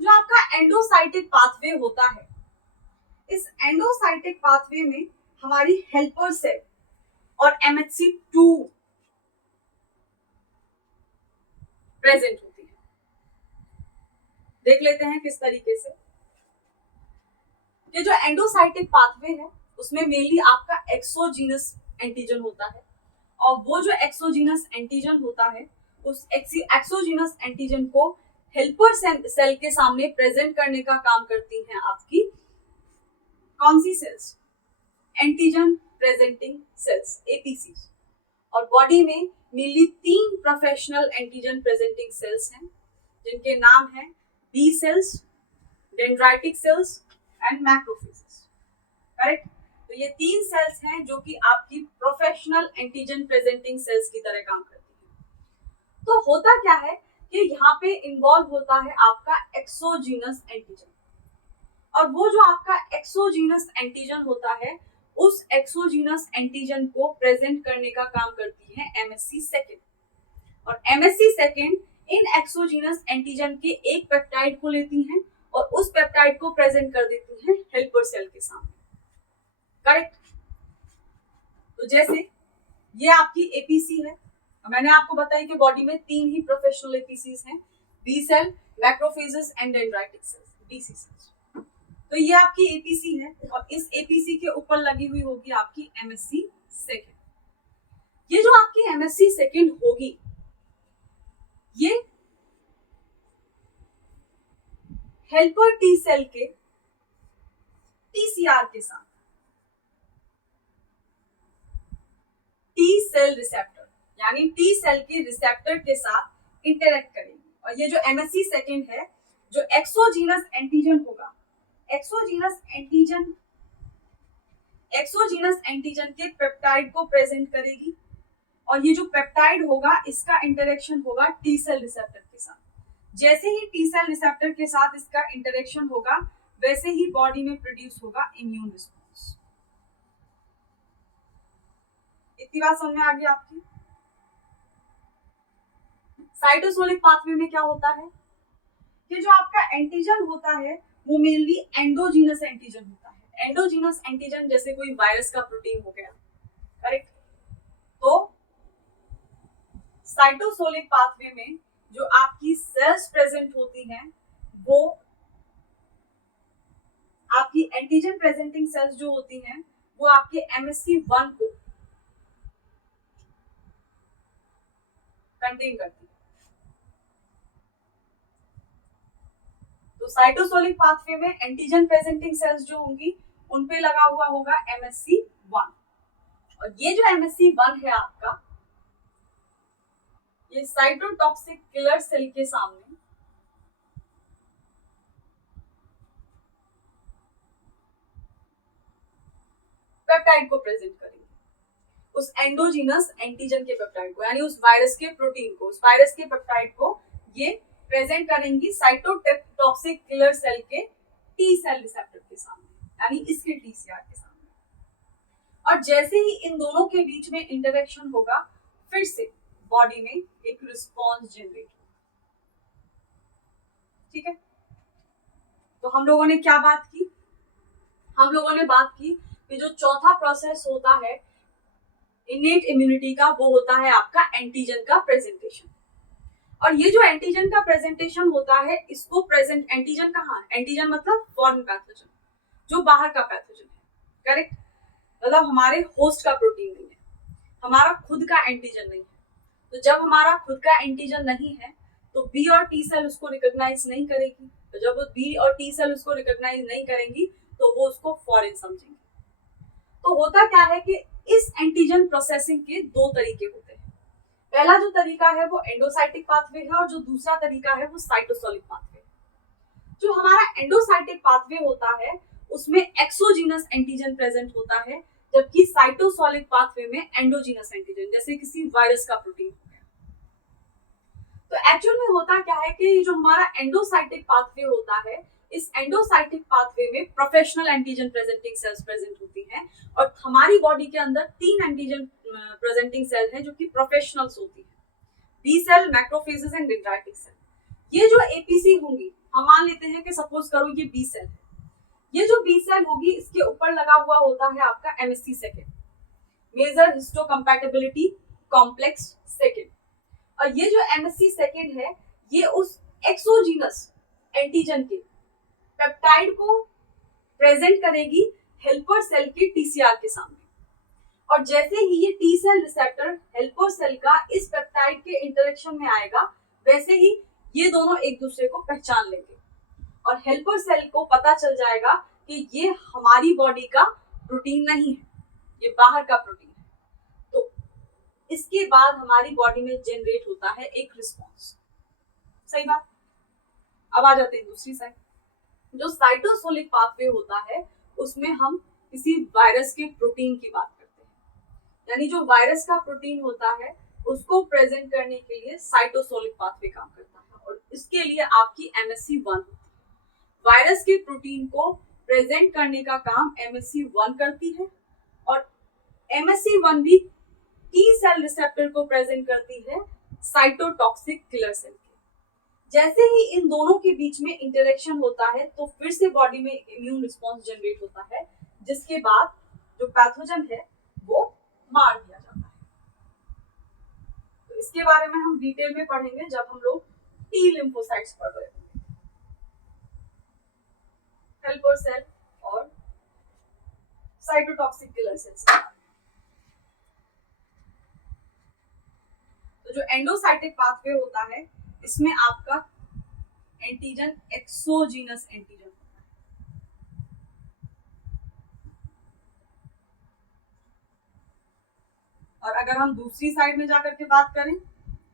जो आपका एंडोसाइटिक पाथवे होता है, इस एंडोसाइटिक पाथवे में हमारी हेल्पर सेल और MHC2 प्रेजेंट होती है। देख लेते हैं किस तरीके से। ये जो एंडोसाइटिक पाथवे है उसमें मेनली आपका एक्सोजीनस एंटीजन होता है, और वो जो एक्सोजीनस एंटीजन होता है उस एक्सोजीनस एंटीजन को हेल्पर सेल के सामने प्रेजेंट करने का काम करती हैं आपकी कौन सी cells? Antigen presenting cells, APC। और बॉडी में mainly 3 professional antigen presenting cells हैं जिनके नाम हैं B cells, dendritic cells and macrophages. Correct. तो ये 3 सेल्स हैं जो कि आपकी प्रोफेशनल एंटीजन प्रेजेंटिंग सेल्स की तरह काम करती हैं। तो होता क्या है कि यहाँ पे इन्वॉल्व होता है आपका एक्सोजीनस एंटीजन, और वो जो आपका एक्सोजीनस एंटीजन होता है उस एक्सोजीनस एंटीजन को प्रेजेंट करने का काम करती है MHC2, और MHC2 इन एक्सोजीनस एंटीजन के एक पेप्टाइड को लेती हैं और उस पेप्टाइड को प्रेजेंट कर देती हैं हेल्पर सेल के सामने। करेक्ट। तो जैसे ये आपकी APC है, मैंने आपको बताया कि बॉडी में 3 ही प्रोफेशनल APCs हैं, B cell, macrophages and dendritic cells, DC cells. तो ये आपकी APC है और इस APC के ऊपर लगी हुई होगी आपकी MHC2। ये जो आपकी MHC2 होगी ये हेल्पर T सेल के TCR के साथ T सेल रिसेप्टर यानी T सेल के रिसेप्टर के साथ इंटरेक्ट करेंगे, और ये जो MHC2 है जो एक्सोजीनस एंटीजन होगा, एक्सोजीनस एंटीजन के पेप्टाइड को प्रेजेंट करेगी, और ये जो पेप्टाइड होगा इसका इंटरेक्शन होगा T सेल रिसेप्टर के साथ। जैसे ही T सेल रिसेप्टर के साथ इसका इंटरेक्शन होगा वैसे ही बॉडी में प्रोड्यूस होगा इम्यून रिस्पॉन्स। इतनी बात समझ में आ गई आपकी? साइटोसोलिक पाथवे में क्या होता है कि जो आपका एंटीजन होता है वो मेनली एंडोजीनस एंटीजन होता है। एंडोजीनस एंटीजन जैसे कोई वायरस का प्रोटीन हो गया, करेक्ट। तो साइटोसोलिक पाथवे में जो आपकी सेल्स प्रेजेंट होती हैं वो आपकी एंटीजन प्रेजेंटिंग सेल्स जो होती हैं वो आपके MSC1 को कंटेन करती है। तो साइटोसोलिक पाथवे में एंटीजन प्रेजेंटिंग सेल्स जो होंगी उन पे लगा हुआ होगा MSC1, और ये जो MSC1 है आपका, ये साइटोटॉक्सिक किलर सेल के सामने पेप्टाइड को प्रेजेंट करेंगे, उस एंडोजीनस एंटीजन के पेप्टाइड को, यानी उस वायरस के प्रोटीन को, उस वायरस के पेप्टाइड को ये प्रेजेंट करेंगी साइटोटॉक्सिक किलर सेल के टी सेल रिसेप्टर के सामने, यानी इसके TCR के सामने। और जैसे ही इन दोनों के बीच में इंटरेक्शन होगा, फिर से बॉडी में एक रिस्पॉन्स जनरेट होगा। ठीक है, तो हम लोगों ने क्या बात की? हम लोगों ने बात की कि जो चौथा प्रोसेस होता है इनेट इम्यूनिटी का, वो होता है आपका एंटीजन का प्रेजेंटेशन। और ये जो एंटीजन का प्रेजेंटेशन होता है, इसको प्रेजेंट, एंटीजन कहाँ है? एंटीजन मतलब फॉरेन पैथोजन, जो बाहर का पैथोजन है, करेक्ट। मतलब हमारे होस्ट का प्रोटीन नहीं है, हमारा खुद का एंटीजन नहीं है। तो जब हमारा खुद का एंटीजन नहीं है तो बी और टी सेल उसको रिकॉग्नाइज नहीं करेगी। तो जब बी और टी सेल उसको रिकॉग्नाइज नहीं करेंगी तो वो उसको फॉरेन समझेंगे। तो होता क्या है कि इस एंटीजन प्रोसेसिंग के दो तरीके होते हैं। पहला जो तरीका है वो एंडोसाइटिक पाथवे है, और जो दूसरा तरीका है वो साइटोसोलिक पाथवे। जो हमारा एंडोसाइटिक पाथवे होता है उसमें एक्सोजीनस एंटीजन प्रेजेंट होता है, जबकि साइटोसोलिक पाथवे में एंडोजीनस एंटीजन, जैसे किसी वायरस का प्रोटीन हो गया। तो एक्चुअल में होता क्या है कि जो हमारा एंडोसाइटिक पाथवे होता है, इस एंडोसाइटिक पाथवे में professional antigen presenting cells present होती हैं, और हमारी बॉडी के अंदर 3 एंटीजन प्रेजेंटिंग सेल हैं जो कि प्रोफेशनल्स होती हैं, B cell, macrophages and dendritic cell. ये जो एपीसी होंगी, हम मान लेते हैं कि सपोज करो ये बी सेल है, ये जो बी सेल होगी इसके ऊपर लगा हुआ होता है आपका MSC second, major histocompatibility complex second. और ये जो MSC सेकेंड है ये उस एक्सोजीनस एंटीजन के पेप्टाइड को प्रेजेंट करेगी हेल्पर सेल के TCR के सामने। और जैसे ही ये T cell receptor helper cell का इस पेप्टाइड के इंटरेक्शन में आएगा, वैसे ही ये दोनों एक दूसरे को पहचान लेंगे, और हेल्पर सेल को पता चल जाएगा कि ये हमारी बॉडी का प्रोटीन नहीं है, ये बाहर का प्रोटीन है। तो इसके बाद हमारी बॉडी में जनरेट होता है एक रिस्पॉन्स। सही बात। अब आ जाते हैं दूसरी साइड। जो साइटोसोलिक पाथवे होता है उसमें हम किसी वायरस के प्रोटीन की बात करते हैं, यानी जो वायरस का प्रोटीन होता है उसको प्रेजेंट करने के लिए साइटोसोलिक पाथवे काम करता है, और इसके लिए आपकी MSC1 होती है। वायरस के प्रोटीन को प्रेजेंट करने का काम MSC1 करती है, और MSC1 भी टी सेल रिसेप्टर को प्रेजेंट करती है साइटोटॉक्सिक किलर सेल के। जैसे ही इन दोनों के बीच में इंटरेक्शन होता है तो फिर से बॉडी में इम्यून रिस्पॉन्स जनरेट होता है, जिसके बाद जो पैथोजन है वो मार दिया जाता है। तो इसके बारे में हम डिटेल में पढ़ेंगे जब हम लोग टी लिम्फोसाइट्स पढ़ रहे होंगे, हेल्पर सेल और साइटोटॉक्सिक किलर सेल्स। तो जो एंडोसाइटिक पाथवे होता है इसमें आपका एंटीजन एक्सोजीनस एंटीजन होता है, और अगर हम दूसरी साइड में जाकर के बात करें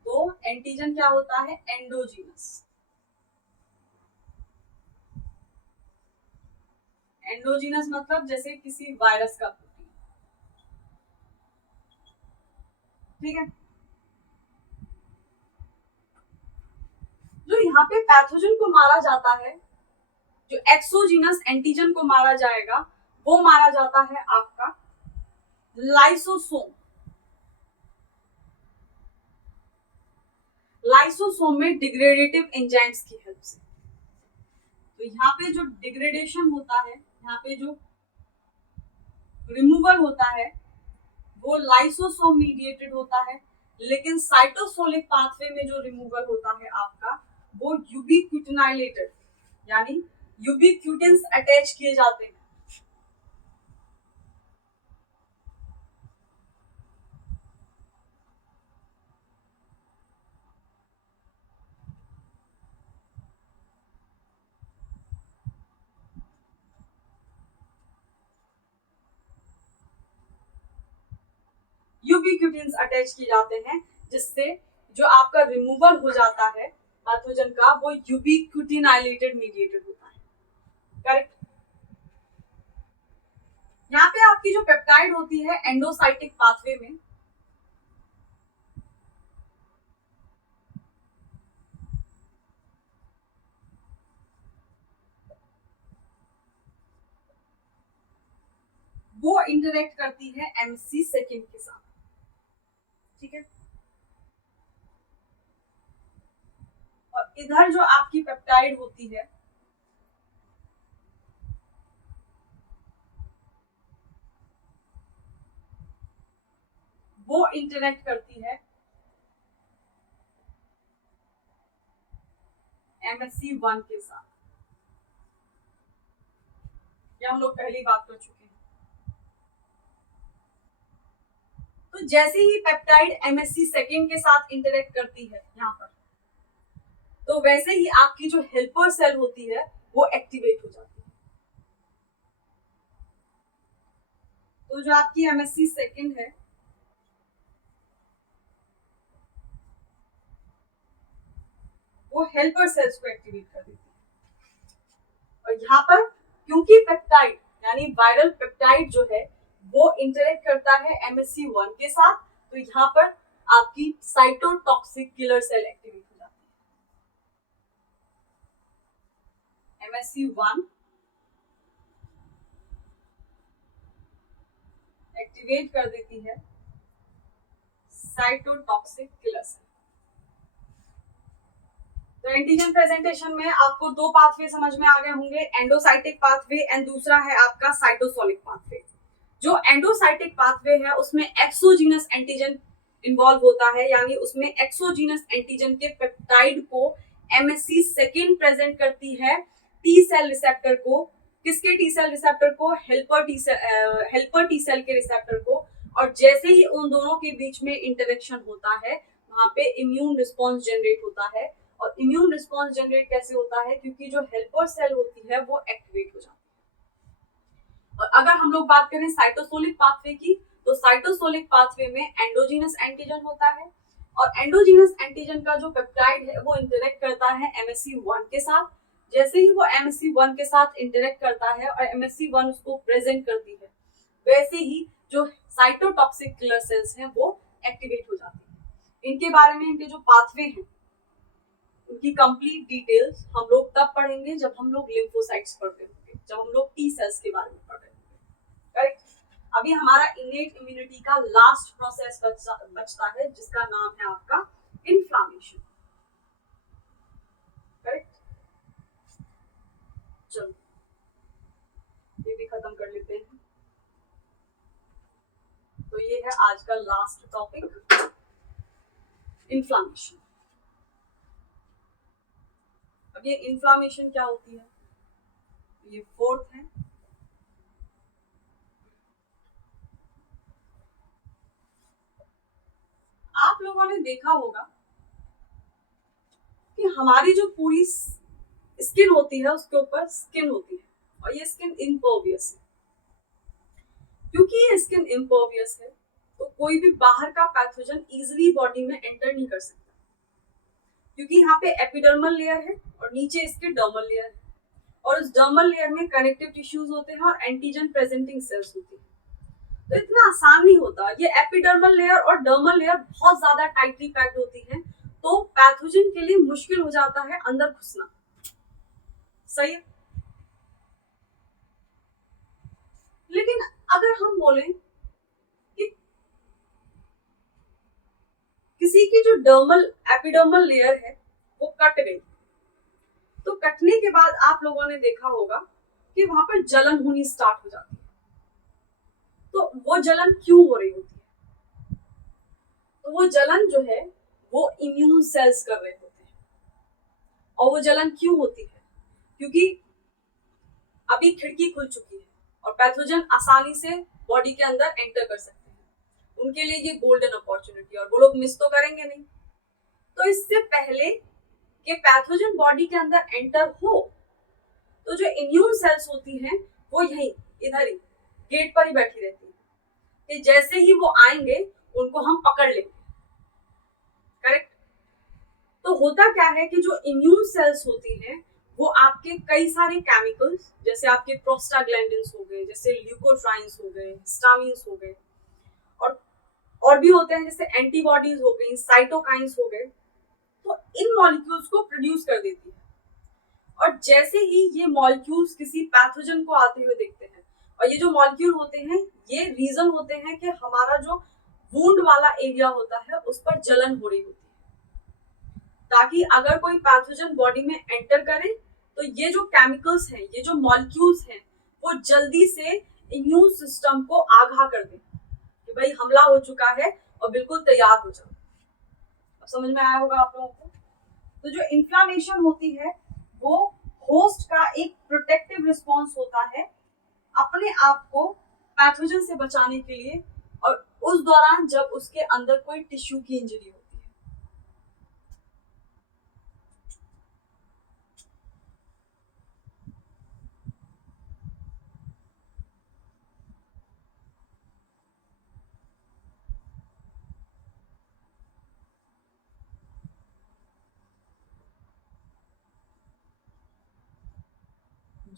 तो एंटीजन क्या होता है? एंडोजीनस। एंडोजीनस मतलब जैसे किसी वायरस का प्रोटीन। ठीक है, जो यहाँ पे पैथोजन को मारा जाता है, जो एक्सोजीनस एंटीजन को मारा जाएगा वो मारा जाता है आपका लाइसोसोम। लाइसोसोम में डिग्रेडेटिव एंजाइम्स की हेल्प से। तो यहाँ पे जो डिग्रेडेशन होता है, यहाँ पे जो रिमूवल होता है वो लाइसोसोम मीडिएटेड होता है, लेकिन साइटोसोलिक पाथवे में जो रिमूवल होता है आपका वो यूबिक्विटिनाइलेटेड, यानी यूबिक्विटिन्स अटैच किए जाते हैं। यूबिक्विटिन्स अटैच किए जाते हैं, जिससे जो आपका रिमूवल हो जाता है पैथोजन का वो यूबिक्विटिनाइलेटेड मीडिएटेड होता है। करेक्ट। यहाँ पे आपकी जो पेप्टाइड होती है एंडोसाइटिक पाथवे में, वो इंटरेक्ट करती है एमएससी सेकेंड के साथ। ठीक है। और इधर जो आपकी पेप्टाइड होती है वो इंटरेक्ट करती है एमएससी 1 के साथ। ये हम लोग पहली बात कर चुके हैं। तो जैसे ही पेप्टाइड एमएससी सेकेंड के साथ इंटरेक्ट करती है यहाँ पर, तो वैसे ही आपकी जो हेल्पर सेल होती है वो एक्टिवेट हो जाती है। तो जो आपकी एमएससी सेकेंड है वो हेल्पर सेल्स को एक्टिवेट कर देती है। और यहाँ पर क्योंकि पेप्टाइड यानी वायरल पेप्टाइड जो है वो इंटरेक्ट करता है एमएससी 1 के साथ, तो यहाँ पर आपकी साइटोटॉक्सिक किलर सेल एक्टिवेट हो जाती है। एमएससी 1 एक्टिवेट कर देती है साइटोटॉक्सिक किलर सेल। तो एंटीजन प्रेजेंटेशन में आपको दो पाथवे समझ में आ गए होंगे, एंडोसाइटिक पाथवे एंड दूसरा है आपका साइटोसोलिक पाथवे। जो एंडोसाइटिक पाथवे है उसमें एक्सोजीनस एंटीजन इन्वॉल्व होता है, यानी उसमें एक्सोजीनस एंटीजन के पेप्टाइड को एमएससी सेकेंड प्रेजेंट करती है टी सेल रिसेप्टर को। किसके टी सेल रिसेप्टर को? हेल्पर टी सेल के रिसेप्टर को। और जैसे ही उन दोनों के बीच में इंटरेक्शन होता है वहां पे इम्यून रिस्पॉन्स जनरेट होता है। और इम्यून रिस्पॉन्स जनरेट कैसे होता है? क्योंकि जो हेल्पर सेल होती है वो एक्टिवेट हो जाती है। और अगर हम लोग बात करें साइटोसोलिक पाथवे की, तो साइटोसोलिक पाथवे में एंडोजीनस एंटीजन होता है, और एंडोजीनस एंटीजन का जो पेप्टाइड है वो इंटरेक्ट करता है एमएससी 1 के साथ। जैसे ही वो एमएससी 1 के साथ इंटरेक्ट करता है और एमएससी 1 उसको प्रेजेंट करती है, वैसे ही जो साइटोटॉक्सिक किलर सेल्स हैं वो एक्टिवेट हो जाती है। इनके बारे में, इनके जो पाथवे हैं उनकी कंप्लीट डिटेल्स हम लोग तब पढ़ेंगे जब हम लोग लिम्फोसाइट्स पढ़ रहे होंगे, जब हम लोग टी सेल्स के बारे में पढ़ रहे होंगे। करेक्ट। अभी हमारा इनेट इम्यूनिटी का लास्ट प्रोसेस बचता है जिसका नाम है आपका इन्फ्लामेशन। करेक्ट। चलो ये भी खत्म कर लेते हैं। तो ये है आज का लास्ट टॉपिक, इन्फ्लामेशन। अब ये इन्फ्लामेशन क्या होती है? ये फोर्थ है। आप लोगों ने देखा होगा कि हमारी जो पूरी स्किन होती है उसके ऊपर स्किन होती है, और ये स्किन इम्पर्वियस है। क्योंकि ये स्किन इम्पर्वियस है तो कोई भी बाहर का पैथोजन इजीली बॉडी में एंटर नहीं कर सकता, क्योंकि यहाँ पे एपिडर्मल लेयर है और नीचे इसके डर्मल लेयर है, और उस डर्मल लेयर में कनेक्टिव टिश्यूज होते हैं और एंटीजन प्रेजेंटिंग सेल्स होती है। तो इतना आसान नहीं होता। ये एपिडर्मल लेयर और डर्मल लेयर बहुत ज्यादा टाइटली पैक्ड होती है, तो पैथोजन के लिए मुश्किल हो जाता है अंदर घुसना। सही है। लेकिन अगर हम बोलें कि किसी की जो डर्मल एपिडर्मल लेयर है वो कट गई, तो कटने के बाद आप लोगों ने देखा होगा कि वहां पर जलन होनी स्टार्ट हो जाती है। तो वो जलन क्यों हो रही होती है? तो वो जलन जो है वो इम्यून सेल्स कर रहे होते हैं। और वो जलन क्यों होती है? क्योंकि अभी खिड़की खुल चुकी है और पैथोजन आसानी से बॉडी के अंदर एंटर कर सकते हैं। उनके लिए ये गोल्डन अपॉर्चुनिटी, और वो लोग मिस तो करेंगे नहीं। तो इससे पहले कि पैथोजन बॉडी के अंदर एंटर हो, तो जो इम्यून सेल्स होती हैं वो यहीं इधर ही गेट पर ही बैठी रहती है कि जैसे ही वो आएंगे उनको हम पकड़ लेंगे। करेक्ट? तो होता क्या है कि जो इम्यून सेल्स होती हैं वो आपके कई सारे केमिकल्स, जैसे आपके प्रोस्टाग्लैंडिन्स हो गए, जैसे ल्यूकोट्राइन्स हो गए, हिस्टामिन्स हो गए, और भी होते हैं जैसे एंटीबॉडीज हो गई, साइटोकाइंस हो गए, तो इन मॉलिक्यूल्स को प्रोड्यूस कर देती है। और जैसे ही ये मॉलिक्यूल्स किसी पैथोजन को आते हुए देखते हैं, और ये जो मॉलिक्यूल होते हैं ये रीजन होते हैं कि हमारा जो वुंड वाला एरिया होता है उस पर जलन हो रही होती है, ताकि अगर कोई पैथोजन बॉडी में एंटर करे तो ये जो केमिकल्स हैं, ये जो मॉलिक्यूल्स हैं, वो जल्दी से इम्यून सिस्टम को आगाह कर दें कि भाई हमला हो चुका है और बिल्कुल तैयार हो जाओ। अब समझ में आया होगा आप लोगों को? तो जो इन्फ्लामेशन होती है वो होस्ट का एक प्रोटेक्टिव रिस्पॉन्स होता है अपने आप को पैथोजन से बचाने के लिए, और उस दौरान जब उसके अंदर कोई टिश्यू की इंजरी होती है।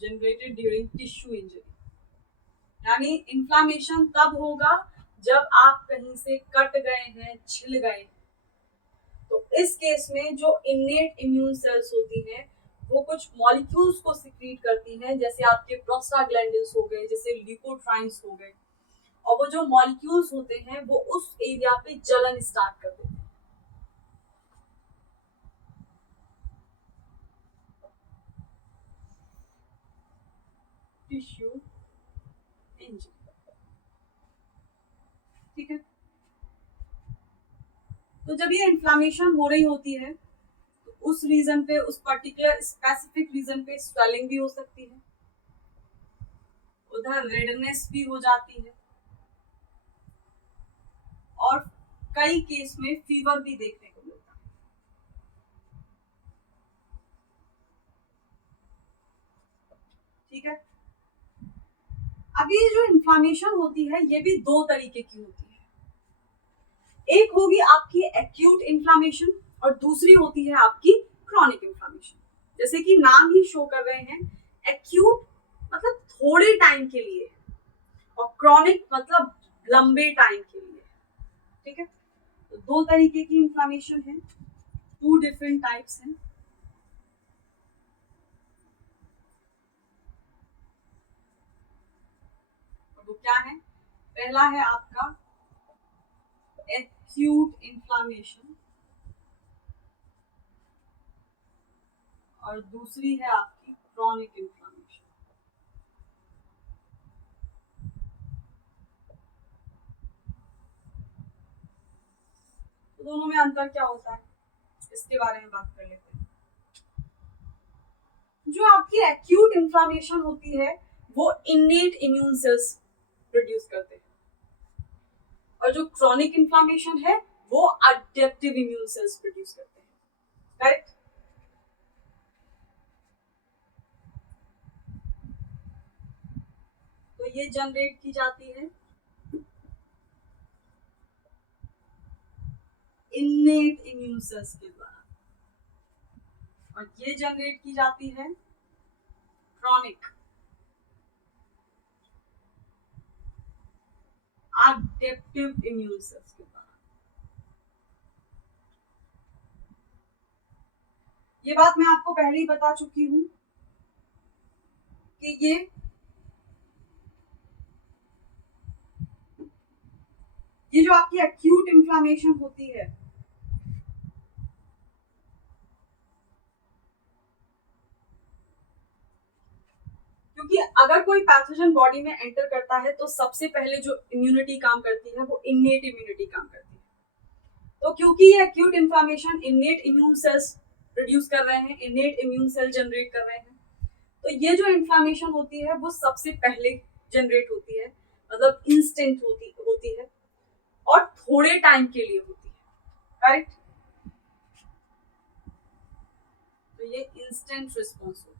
जनरेटेड ड्यूरिंग टिश्यू इंजरी, यानी इन्फ्लामेशन तब होगा जब आप कहीं से कट गए हैं, छिल गए हैं। तो इस केस में जो इन्नेट इम्यून सेल्स होती हैं वो कुछ मॉलिक्यूल्स को सिक्रीट करती हैं, जैसे आपके प्रोस्टाग्लैंडिन्स हो गए, जैसे ल्यूकोट्राइन्स हो गए, और वो जो मॉलिक्यूल्स होते हैं वो उस एरिया पे जलन स्टार्ट कर देते हैं। टिश्यू इंजरी, ठीक है। तो जब ये इन्फ्लामेशन हो रही होती है तो उस रीजन पे, उस पर्टिकुलर स्पेसिफिक रीजन पे स्वेलिंग भी हो सकती है, उधर रेडनेस भी हो जाती है, और कई केस में फीवर भी देखने को मिलता है। ठीक है। अब ये जो इन्फ्लामेशन होती है ये भी दो तरीके की होती है। एक होगी आपकी एक्यूट इन्फ्लामेशन और दूसरी होती है आपकी क्रॉनिक इन्फ्लामेशन। जैसे कि नाम ही शो कर रहे हैं, एक्यूट मतलब थोड़े टाइम के लिए और क्रॉनिक मतलब लंबे टाइम के लिए। ठीक है। तो दो तरीके की इन्फ्लामेशन है, टू डिफरेंट टाइप्स हैं। वो क्या है? पहला है आपका एक्यूट इन्फ्लामेशन और दूसरी है आपकी क्रॉनिक इन्फ्लामेशन। तो दोनों में अंतर क्या होता है इसके बारे में बात कर लेते हैं। जो आपकी एक्यूट इन्फ्लामेशन होती है वो इन्नेट इम्यून सेल्स प्रोड्यूस करते हैं, और जो क्रॉनिक इन्फ्लामेशन है वो अडैप्टिव इम्यून सेल्स प्रोड्यूस करते हैं। करेक्ट? तो ये जनरेट की जाती है इन्नेट इम्यून सेल्स के द्वारा, और ये जनरेट की जाती है क्रॉनिक अडैप्टिव इम्यून सेल्स के द्वारा। ये बात मैं आपको पहले ही बता चुकी हूं कि ये जो आपकी एक्यूट इन्फ्लामेशन होती है क्योंकि अगर कोई पैथोजन बॉडी में एंटर करता है तो सबसे पहले जो इम्यूनिटी काम करती है वो इन्नेट इम्यूनिटी काम करती है। तो क्योंकि ये acute inflammation innate immune cells produce कर रहे हैं, इन्नेट इम्यून सेल जनरेट कर रहे हैं, तो ये जो इन्फ्लामेशन होती है वो सबसे पहले जनरेट होती है, मतलब इंस्टेंट होती है और थोड़े टाइम के लिए होती है, करेक्ट। तो ये इंस्टेंट रिस्पॉन्स होता है।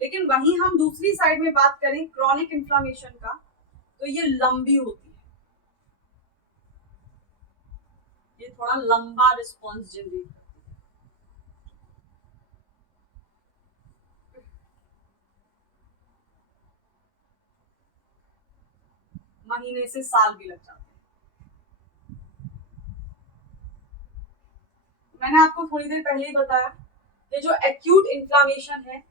लेकिन वहीं हम दूसरी साइड में बात करें क्रॉनिक इन्फ्लामेशन का, तो ये लंबी होती है, ये थोड़ा लंबा रिस्पॉन्स जनरेट करती है। महीने से साल भी लग जाते हैं। मैंने आपको थोड़ी देर पहले ही बताया कि जो एक्यूट इन्फ्लामेशन है,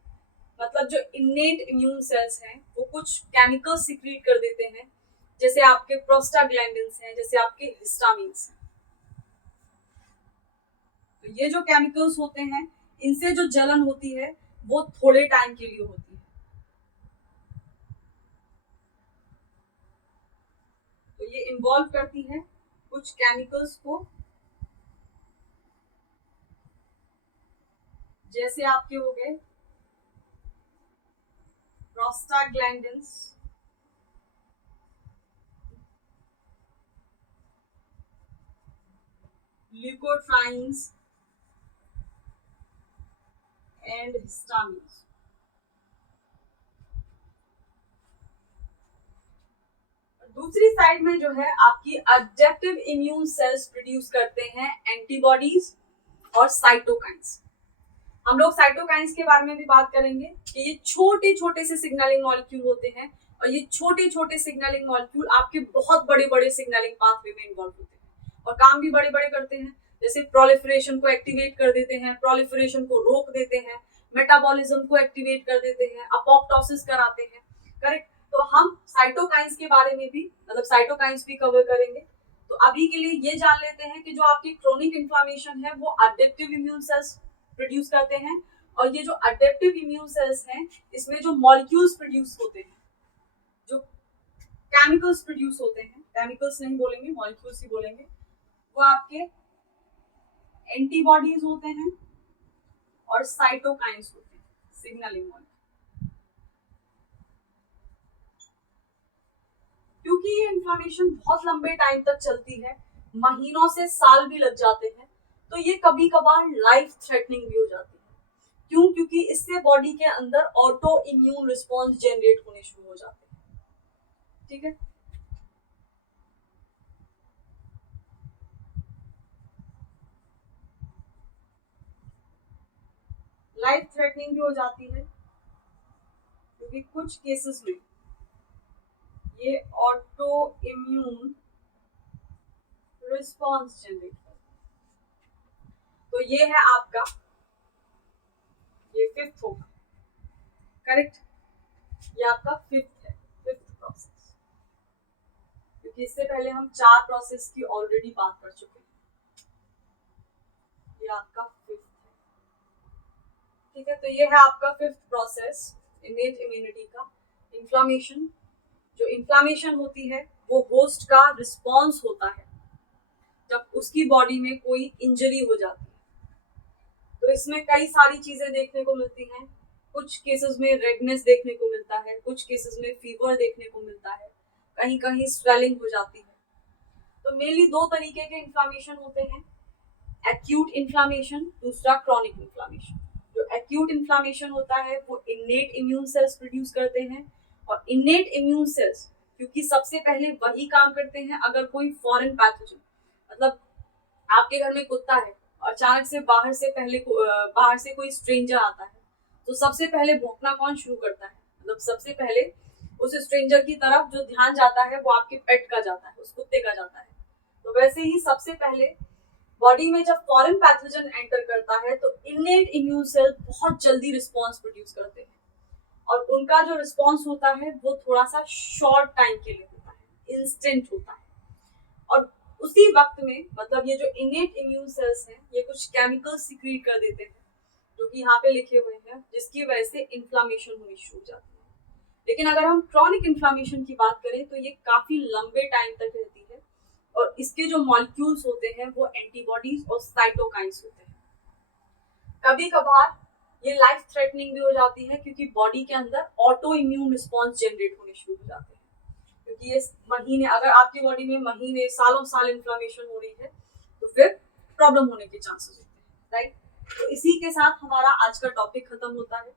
मतलब जो इन्नेट इम्यून सेल्स हैं वो कुछ केमिकल्स सिक्रीट कर देते हैं, जैसे आपके प्रोस्टाग्लैंडिन्स हैं, जैसे आपके हिस्टामिन्स हैं। तो ये जो केमिकल्स होते हैं इनसे जो जलन होती है वो थोड़े टाइम के लिए होती है। तो ये इन्वॉल्व करती है कुछ केमिकल्स को, जैसे आपके हो गए प्रोस्टाग्लैंडिन्स, ल्यूकोट्राइन्स एंड हिस्टामिन्स। दूसरी साइड में जो है आपकी अडैप्टिव इम्यून सेल्स प्रोड्यूस करते हैं एंटीबॉडीज और साइटोकाइंस। हम लोग साइटोकाइंस के बारे में भी बात करेंगे कि ये छोटे छोटे से सिग्नलिंग मॉलिक्यूल होते हैं और ये छोटे छोटे सिग्नलिंग मॉलिक्यूल आपके बहुत बड़े बड़े सिग्नलिंग पाथवे में इन्वॉल्व होते हैं और काम भी बड़े बड़े करते हैं, जैसे प्रोलिफरेशन को एक्टिवेट कर देते हैं, प्रोलिफरेशन को रोक देते हैं, मेटाबॉलिज्म को एक्टिवेट कर देते हैं, अपोप्टोसिस कराते हैं, करेक्ट। तो हम साइटोकाइंस के बारे में भी, मतलब साइटोकाइंस भी कवर करेंगे। तो अभी के लिए ये जान लेते हैं कि जो आपकी क्रोनिक इन्फ्लामेशन है वो अडैप्टिव इम्यून सेल्स प्रोड्यूस करते हैं, और ये जो अडैप्टिव इम्यून सेल्स हैं इसमें जो मॉलिक्यूल्स प्रोड्यूस होते हैं, जो केमिकल्स प्रोड्यूस होते हैं, केमिकल्स नहीं बोलेंगे मॉलिक्यूल्स ही बोलेंगे, वो आपके एंटीबॉडीज होते हैं और साइटोकाइंस होते हैं, सिग्नलिंग मॉलिक्यूल। क्योंकि ये इन्फ्लामेशन बहुत लंबे टाइम तक चलती है, महीनों से साल भी लग जाते हैं, तो ये कभी कभार लाइफ थ्रेटनिंग भी हो जाती है। क्यों? क्योंकि इससे बॉडी के अंदर ऑटो इम्यून रिस्पॉन्स जनरेट होने शुरू हो जाते हैं, ठीक है। लाइफ थ्रेटनिंग भी हो जाती है क्योंकि कुछ केसेस में ये ऑटो इम्यून रिस्पॉन्स जनरेट करता है। तो ये है आपका, ये फिफ्थ होगा, करेक्ट। ये आपका फिफ्थ है, फिफ्थ प्रोसेस, क्योंकि इससे पहले हम 4 प्रोसेस की ऑलरेडी बात कर चुके हैं। ये आपका फिफ्थ है, ठीक है। तो ये है आपका फिफ्थ प्रोसेस इनेट इम्यूनिटी का, इन्फ्लामेशन। जो इन्फ्लामेशन होती है वो होस्ट का रिस्पॉन्स होता है जब उसकी बॉडी में कोई इंजरी हो जाती है। तो इसमें कई सारी चीजें देखने को मिलती हैं, कुछ केसेस में रेडनेस देखने को मिलता है, कुछ केसेस में फीवर देखने को मिलता है, कहीं कहीं स्वेलिंग हो जाती है। तो मेनली 2 तरीके के इन्फ्लामेशन होते हैं, एक्यूट इन्फ्लामेशन, दूसरा क्रॉनिक इन्फ्लामेशन। जो एक्यूट इन्फ्लामेशन होता है वो इन्नेट इम्यून सेल्स प्रोड्यूस करते हैं, और इन्नेट इम्यून सेल्स क्योंकि सबसे पहले वही काम करते हैं, अगर कोई फॉरेन पैथोजन, मतलब आपके घर में कुत्ता है और अचानक से बाहर से कोई स्ट्रेंजर आता है, तो सबसे पहले भौंकना कौन शुरू करता है? मतलब सबसे पहले उस स्ट्रेंजर की तरफ जो ध्यान जाता है वो आपके पेट का जाता है, उस कुत्ते का जाता है। तो वैसे ही सबसे पहले बॉडी में जब फॉरेन पैथोजन एंटर करता है तो इन्नेट इम्यून सेल बहुत जल्दी रिस्पॉन्स प्रोड्यूस करते हैं, और उनका जो रिस्पॉन्स होता है वो थोड़ा सा शॉर्ट टाइम के लिए होता है, इंस्टेंट होता है। और उसी वक्त में, मतलब ये जो इनेट इम्यून सेल्स हैं ये कुछ केमिकल्स सिक्रीट कर देते हैं जो कि यहाँ पे लिखे हुए हैं, जिसकी वजह से इन्फ्लामेशन होनी शुरू हो जाती है। लेकिन अगर हम क्रॉनिक इन्फ्लामेशन की बात करें तो ये काफी लंबे टाइम तक रहती है और इसके जो मॉलिक्यूल्स होते हैं वो एंटीबॉडीज और साइटोकाइंस होते हैं। कभी कभार ये लाइफ थ्रेटनिंग भी हो जाती है क्योंकि बॉडी के अंदर ऑटो इम्यून रिस्पॉन्स जनरेट होने शुरू हो जाते हैं, क्योंकि ये महीने, अगर आपकी बॉडी में महीने सालों साल इन्फ्लामेशन हो रही है तो फिर प्रॉब्लम होने के चांसेस होते हैं, राइट। तो इसी के साथ हमारा आज का टॉपिक खत्म होता है।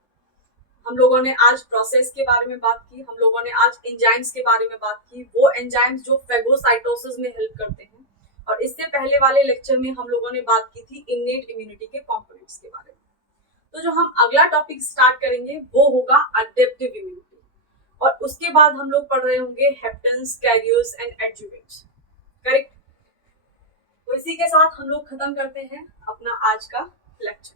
हम लोगों ने आज प्रोसेस के बारे में बात की, हम लोगों ने आज एंजाइम्स के बारे में बात की, वो एंजाइम्स जो फेगोसाइटोसिस में हेल्प करते हैं, और इससे पहले वाले लेक्चर में हम लोगों ने बात की थी इन्नेट इम्यूनिटी के कंपोनेंट्स के बारे में। तो जो हम अगला टॉपिक स्टार्ट करेंगे वो होगा अडेप्टिव इम्यूनिटी, और उसके बाद हम लोग पढ़ रहे होंगे हेप्टेंस, कैरियर्स एंड एडजुवेंट्स, करेक्ट। तो इसी के साथ हम लोग खत्म करते हैं अपना आज का लेक्चर।